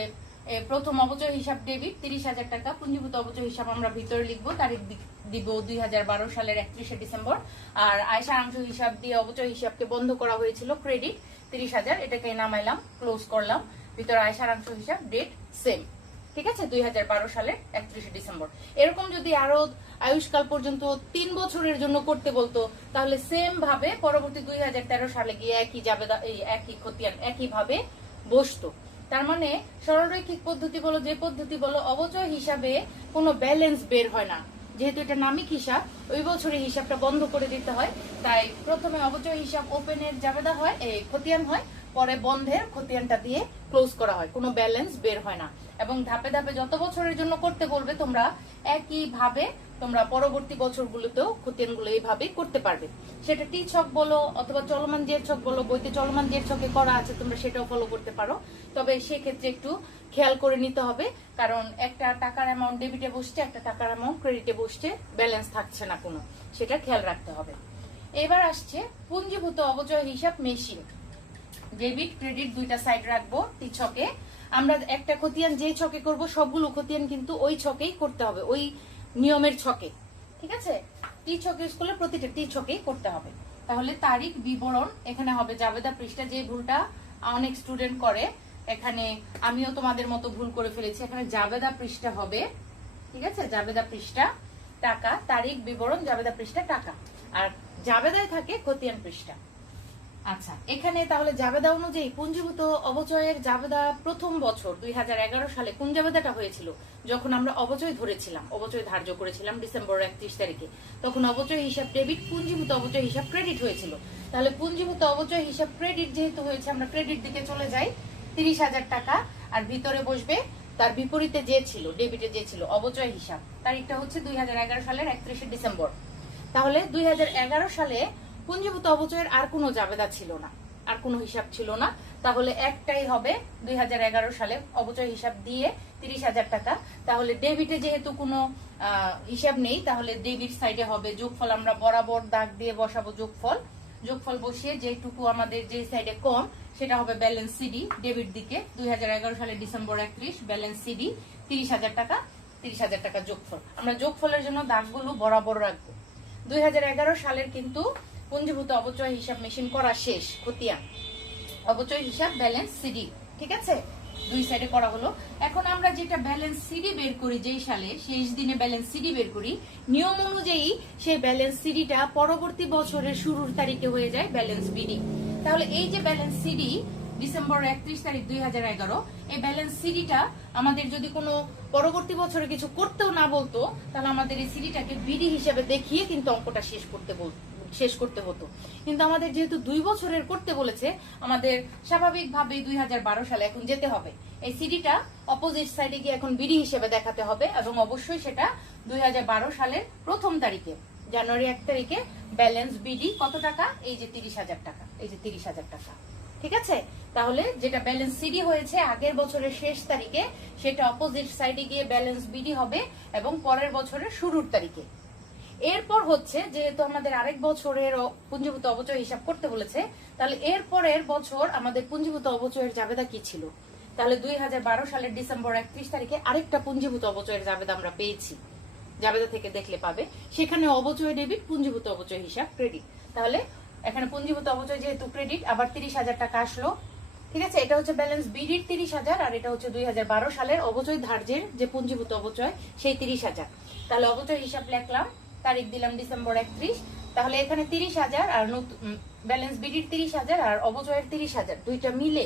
প্রথম অবচয় হিসাব ডেবিট 30,000 টাকা, পুঞ্জীভূত অবচয় হিসাব আমরা ভিতরে লিখবো, তারিখ দিব 2012 সালের 31শে ডিসেম্বর। আর আয় সারাংশ হিসাব দিয়ে অবচয় হিসাবকে বন্ধ করা হয়েছিল, ক্রেডিট 30,000, এটাকে নামাইলাম, ক্লোজ করলাম, ভিতরে আয় সারাংশ হিসাব, ডেট সেম। ঠিক আছে, 2012 সালের 31শে ডিসেম্বর। এরকম যদি আরো আয়ুষ্কাল পর্যন্ত 3 বছরের জন্য করতে বলতো, তাহলে সেম ভাবে পরবর্তী 2013 সালে গিয়ে একই জাবেদা, একই খতিয়ান একইভাবে বসতো। তার মানে সরলরৈখিক পদ্ধতি বলো, যে পদ্ধতি বলো, অবচয় হিসাবে কোনো ব্যালেন্স বের হয় না। যেহেতু এটা নামিক হিসাব, ওই বছরে হিসাবটা বন্ধ করে দিতে হয়। তাই প্রথমে অবচয় হিসাব ওপেনের জাবেদা হয়, খতিয়ান হয়, পরে বন্ধের খতিয়ানটা দিয়ে ক্লোজ করা হয়, কোনো ব্যালেন্স বের হয় না। এবং ধাপে ধাপে যত বছরের জন্য করতে বলবে তোমরা, একইভাবে তোমরা পরবর্তী বছরগুলোতেও খতিয়ানগুলো এইভাবেই করতে পারবে। সেটা টি ছক বলো অথবা চলমান জের ছক বলো, বইতে চলমান জের ছকে করা আছে, তোমরা সেটাও ফলো করতে পারো। তবে সেক্ষেত্রে একটু খেয়াল করে নিতে হবে, কারণ একটা টাকার অ্যামাউন্ট ডেবিটে বসছে, একটা টাকার অ্যামাউন্ট ক্রেডিটে বসছে, ব্যালেন্স থাকছে না কোনো, সেটা খেয়াল রাখতে হবে। এবার আসছে পুঞ্জীভূত অবচয় হিসাব মেশিন। ডেবিট ক্রেডিট দুইটা সাইড রাখবো টি ছকে। আমরা একটা খতিয়ান যে ছকে করব, সবগুলো খতিয়ান কিন্তু ওই ছকেই করতে হবে, ওই নিয়মের ছকে। ঠিক আছে, টি ছকে স্কুলে প্রতিটা টি ছকেই করতে হবে। তাহলে তারিখ বিবরণ এখানে হবে জাবেদা পৃষ্ঠা, যে ভুলটা অনেক স্টুডেন্ট করে, এখানে আমিও তোমাদের মতো ভুল করে ফেলেছি, এখানে জাবেদা পৃষ্ঠা হবে। ঠিক আছে, জাবেদা পৃষ্ঠা, টাকা, তারিখ বিবরণ, জাবেদা পৃষ্ঠা, টাকা, আর জাবেদায় থাকে খতিয়ান পৃষ্ঠা। আচ্ছা, এখানে তাহলে জাবেদা অনুযায়ী পুঞ্জীভূত অবচয়ের জাবেদা প্রথম বছর 2011 সালে কোন জাবেদাটা হয়েছিল? যখন আমরা অবচয় ধরেছিলাম, অবচয় ধার্য করেছিলাম ডিসেম্বর 31 তারিখে, তখন অবচয় হিসাব ডেবিট, পুঞ্জীভূত অবচয় হিসাব ক্রেডিট হয়েছিল। তাহলে পুঞ্জীভূত অবচয় হিসাব ক্রেডিট যেহেতু হয়েছে, আমরা ক্রেডিট দিকে চলে যাই, 30,000 টাকা, আর ভিতরে বসবে তার বিপরীতে যে ছিল, ডেবিটে যে ছিল অবচয় হিসাব, তারিখটা হচ্ছে 2011 সালের 31শে ডিসেম্বর। তাহলে 2011 সালে পুঞ্জীভূত অবচয়ের আর কোনো জাবেদা ছিল না, আর কোনো হিসাব ছিল না। তাহলে একটাই হবে 2011 সালে অবচয় হিসাব দিয়ে 30,000 টাকা। তাহলে ডেবিটে যেহেতু কোনো হিসাব নেই, তাহলে ডেবিট সাইডে হবে যোগফল, আমরা বরাবর দাগ দিয়ে বসাবো যোগফল। যোগফল বসিয়ে যেটুকু আমাদের যে সাইডে কম, সেটা হবে ব্যালেন্স সিডি, ডেবিট দিকে 2011 সালে ডিসেম্বর 31, ব্যালেন্স সিডি 30,000 টাকা, 30,000 টাকা যোগফল। আমরা যোগফলের জন্য দাগগুলো বরাবর রাখবো। 2011 সালের কিন্তু পুঞ্জীভূত অবচয় হিসাব মেশিন করা শেষ, খতিয়ান, অবচয় হিসাব, ব্যালেন্স সিডি। ঠিক আছে, দুই সাইডে করা হলো। এখন আমরা যেটা ব্যালেন্স সিডি বের করি, যেই সালে শেষ দিনে ব্যালেন্স সিডি বের করি, নিয়ম অনুযায়ী সেই ব্যালেন্স সিডিটা পরবর্তী বছরের শুরুর তারিখে হয়ে যায় ব্যালেন্স বিডি। তাহলে এই যে ব্যালেন্স সিডি ডিসেম্বর 31 তারিখ 2011, এই ব্যালেন্স সিডিটা আমাদের যদি কোনো পরবর্তী বছরে কিছু করতেও না বলতো, তাহলে আমাদের এই সিডিটাকে বিডি হিসেবে দেখিয়ে কিন্তু অঙ্কটা শেষ করতে হতো। কিন্তু আমাদের যেহেতু 2 বছরের করতে বলেছে, আমাদের স্বাভাবিকভাবেই 2012 সালে এখন যেতে হবে, এই সিডিটা অপোজিট সাইডে গিয়ে এখন বিডি হিসেবে দেখাতে হবে, এবং অবশ্যই সেটা 2012 সালের প্রথম তারিখে, জানুয়ারি 1 তারিখে ব্যালেন্স বিডি কত টাকা? এই যে 30,000 টাকা, এই যে 30,000 টাকা। ঠিক আছে, তাহলে যেটা ব্যালেন্স সিডি হয়েছে আগের বছরের শেষ তারিখে, সেটা অপোজিট সাইডে গিয়ে ব্যালেন্স বিডি হবে, এবং পরের বছরের শুরুর তারিখে। এরপর হচ্ছে, যেহেতু আমাদের আরেক বছরের পুঞ্জীভূত অবচয় হিসাব করতে বলেছে, তাহলে এর পরের বছর আমাদের পুঞ্জীভূত অবচয়ের জাবেদা কি ছিল? তাহলে 2012 সালের ডিসেম্বর 31 তারিখে আরেকটা পুঞ্জীভূত অবচয়ের জাবেদা আমরা পেয়েছি, জাবেদা থেকে দেখলে পাবে, সেখানে অবচয় ডেবিট, পুঞ্জীভূত অবচয় হিসাব ক্রেডিট। তাহলে এখানে পুঞ্জীভূত অবচয় যেহেতু ক্রেডিট, আবার 30,000 টাকা আসলো, ঠিক আছে, এটা হচ্ছে ব্যালেন্স বিডির 30,000 আর এটা হচ্ছে 2012 সালের অবচয় ধার্যের যে পুঞ্জীভূত অবচয় সেই 30,000। তাহলে অবচয় হিসাব লিখলাম, তারিখ দিলাম ডিসেম্বর 31। তাহলে এখানে 30,000 আর ব্যালেন্স বিডির 30,000 আর অবচয়ের 30,000 দুইটা মিলে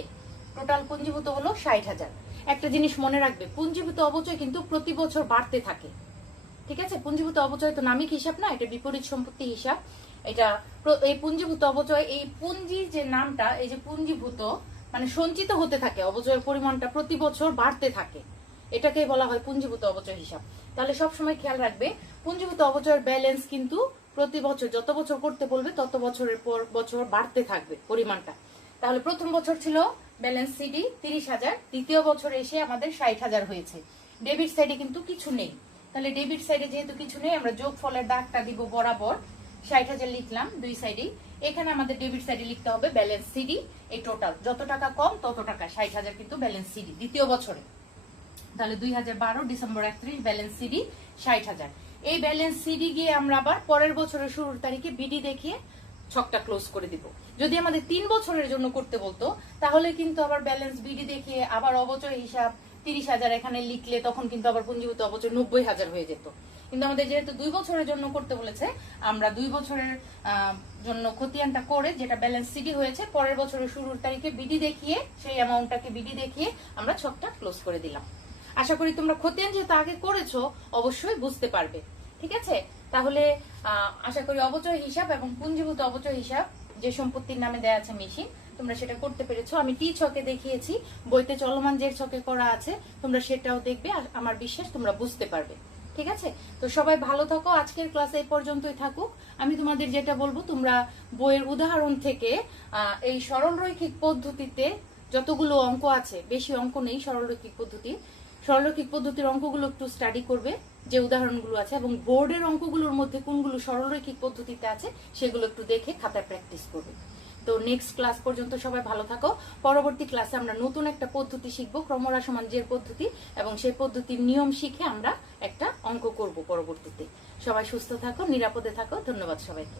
টোটাল পুঞ্জীভূত হলো 60,000। একটা জিনিস মনে রাখবে, পুঞ্জীভূত অবচয় কিন্তু প্রতি বছর বাড়তে থাকে। ঠিক আছে, পুঞ্জীভূত অবচয় তো নামিক হিসাব না, এটা বিপরীত সম্পত্তি হিসাব। এটা এই পুঞ্জীভূত অবচয়, এই পুঞ্জি যে নামটা, এই যে পুঞ্জীভূত মানে সঞ্চিত হতে থাকে, অবচয়ের পরিমাণটা প্রতি বছর বাড়তে থাকে, এটাকে বলা হয় পুঞ্জীভূত অবচয় হিসাব। তাহলে সবসময় খেয়াল রাখবে পুঞ্জীভূত অবচয়ের ব্যালেন্স কিন্তু প্রতি বছর যত বছর করতে বলবে তত বছরের পর বছর বাড়তে থাকবে পরিমাণটা। তাহলে প্রথম বছর ছিল ব্যালেন্স সিডি 30,000, দ্বিতীয় বছর এসে আমাদের 60,000 হয়েছে। ডেবিট সাইডে কিন্তু কিছু নেই, তাহলে ডেবিট সাইডে যেহেতু কিছু নেই আমরা যোগফলের দাগটা দিব বরাবর, 60,000 লিখলাম দুই সাইডেই। এখানে আমাদের ডেবিট সাইডে লিখতে হবে ব্যালেন্স সিডি, এই টোটাল যত টাকা কম তত টাকা, 60,000 কিন্তু ব্যালেন্স সিডি দ্বিতীয় বছরে। তাহলে 2012 ডিসেম্বর 31 ব্যালেন্স সিডি 60,000। এই ব্যালেন্স সিডি গিয়ে আমরা আবার পরের বছরের শুরুর তারিখে বিডি দেখিয়ে ছকটা ক্লোজ করে দিব। যদি আমাদের 3 বছরের জন্য করতে বলতো তাহলে কিন্তু আবার ব্যালেন্স বিডি দেখিয়ে আবার অবচয় হিসাব 30,000 এখানে লিখলে তখন কিন্তু আবার পুঞ্জীভূত অবচয় 90,000 হয়ে যেত। কিন্তু আমাদের যেহেতু 2 বছরের জন্য করতে বলেছে, আমরা 2 বছরের জন্য খতিয়ানটা করে যেটা ব্যালেন্স সিডি হয়েছে পরের বছরের শুরুর তারিখে বিডি দেখিয়ে সেই অ্যামাউন্টটাকে বিডি দেখিয়ে আমরা ছকটা ক্লোজ করে দিলাম। আশা করি তোমরা খতিয়ান যেহেতু আগে করেছো অবশ্যই বুঝতে পারবে। ঠিক আছে, তাহলে আশা করি অবচয় হিসাব এবং পুঞ্জীভূত অবচয় হিসাব যে সম্পত্তির নামে দেয়া আছে মেশিন, তোমরা সেটা করতে পেরেছো। আমি টি ছকে দেখিয়েছি, বইতে চলমান যে ছকে করা আছে তোমরা সেটাও দেখবে, আর আমার বিশ্বাস তোমরা বুঝতে পারবে। ঠিক আছে, তো সবাই ভালো থাকো, আজকের ক্লাস এই পর্যন্তই থাকুক। আমি তোমাদের যেটা বলবো, তোমরা বইয়ের উদাহরণ থেকে এই সরলরৈখিক পদ্ধতিতে যতগুলো অঙ্ক আছে, বেশি অঙ্ক নেই সরলরৈখিক পদ্ধতির অঙ্কগুলো একটু স্টাডি করবে, যে উদাহরণগুলো আছে, এবং বোর্ডের অঙ্কগুলোর মধ্যে কোনগুলো সরলরৈখিক পদ্ধতিতে আছে সেগুলো একটু দেখে খাতায় প্র্যাকটিস করবে। তো নেক্সট ক্লাস পর্যন্ত সবাই ভালো থাকো। পরবর্তী ক্লাসে আমরা নতুন একটা পদ্ধতি শিখবো, ক্রমহ্রাসমান জের পদ্ধতি, এবং সেই পদ্ধতির নিয়ম শিখে আমরা একটা অঙ্ক করব পরবর্তীতে। সবাই সুস্থ থাকো, নিরাপদে থাকো। ধন্যবাদ সবাইকে।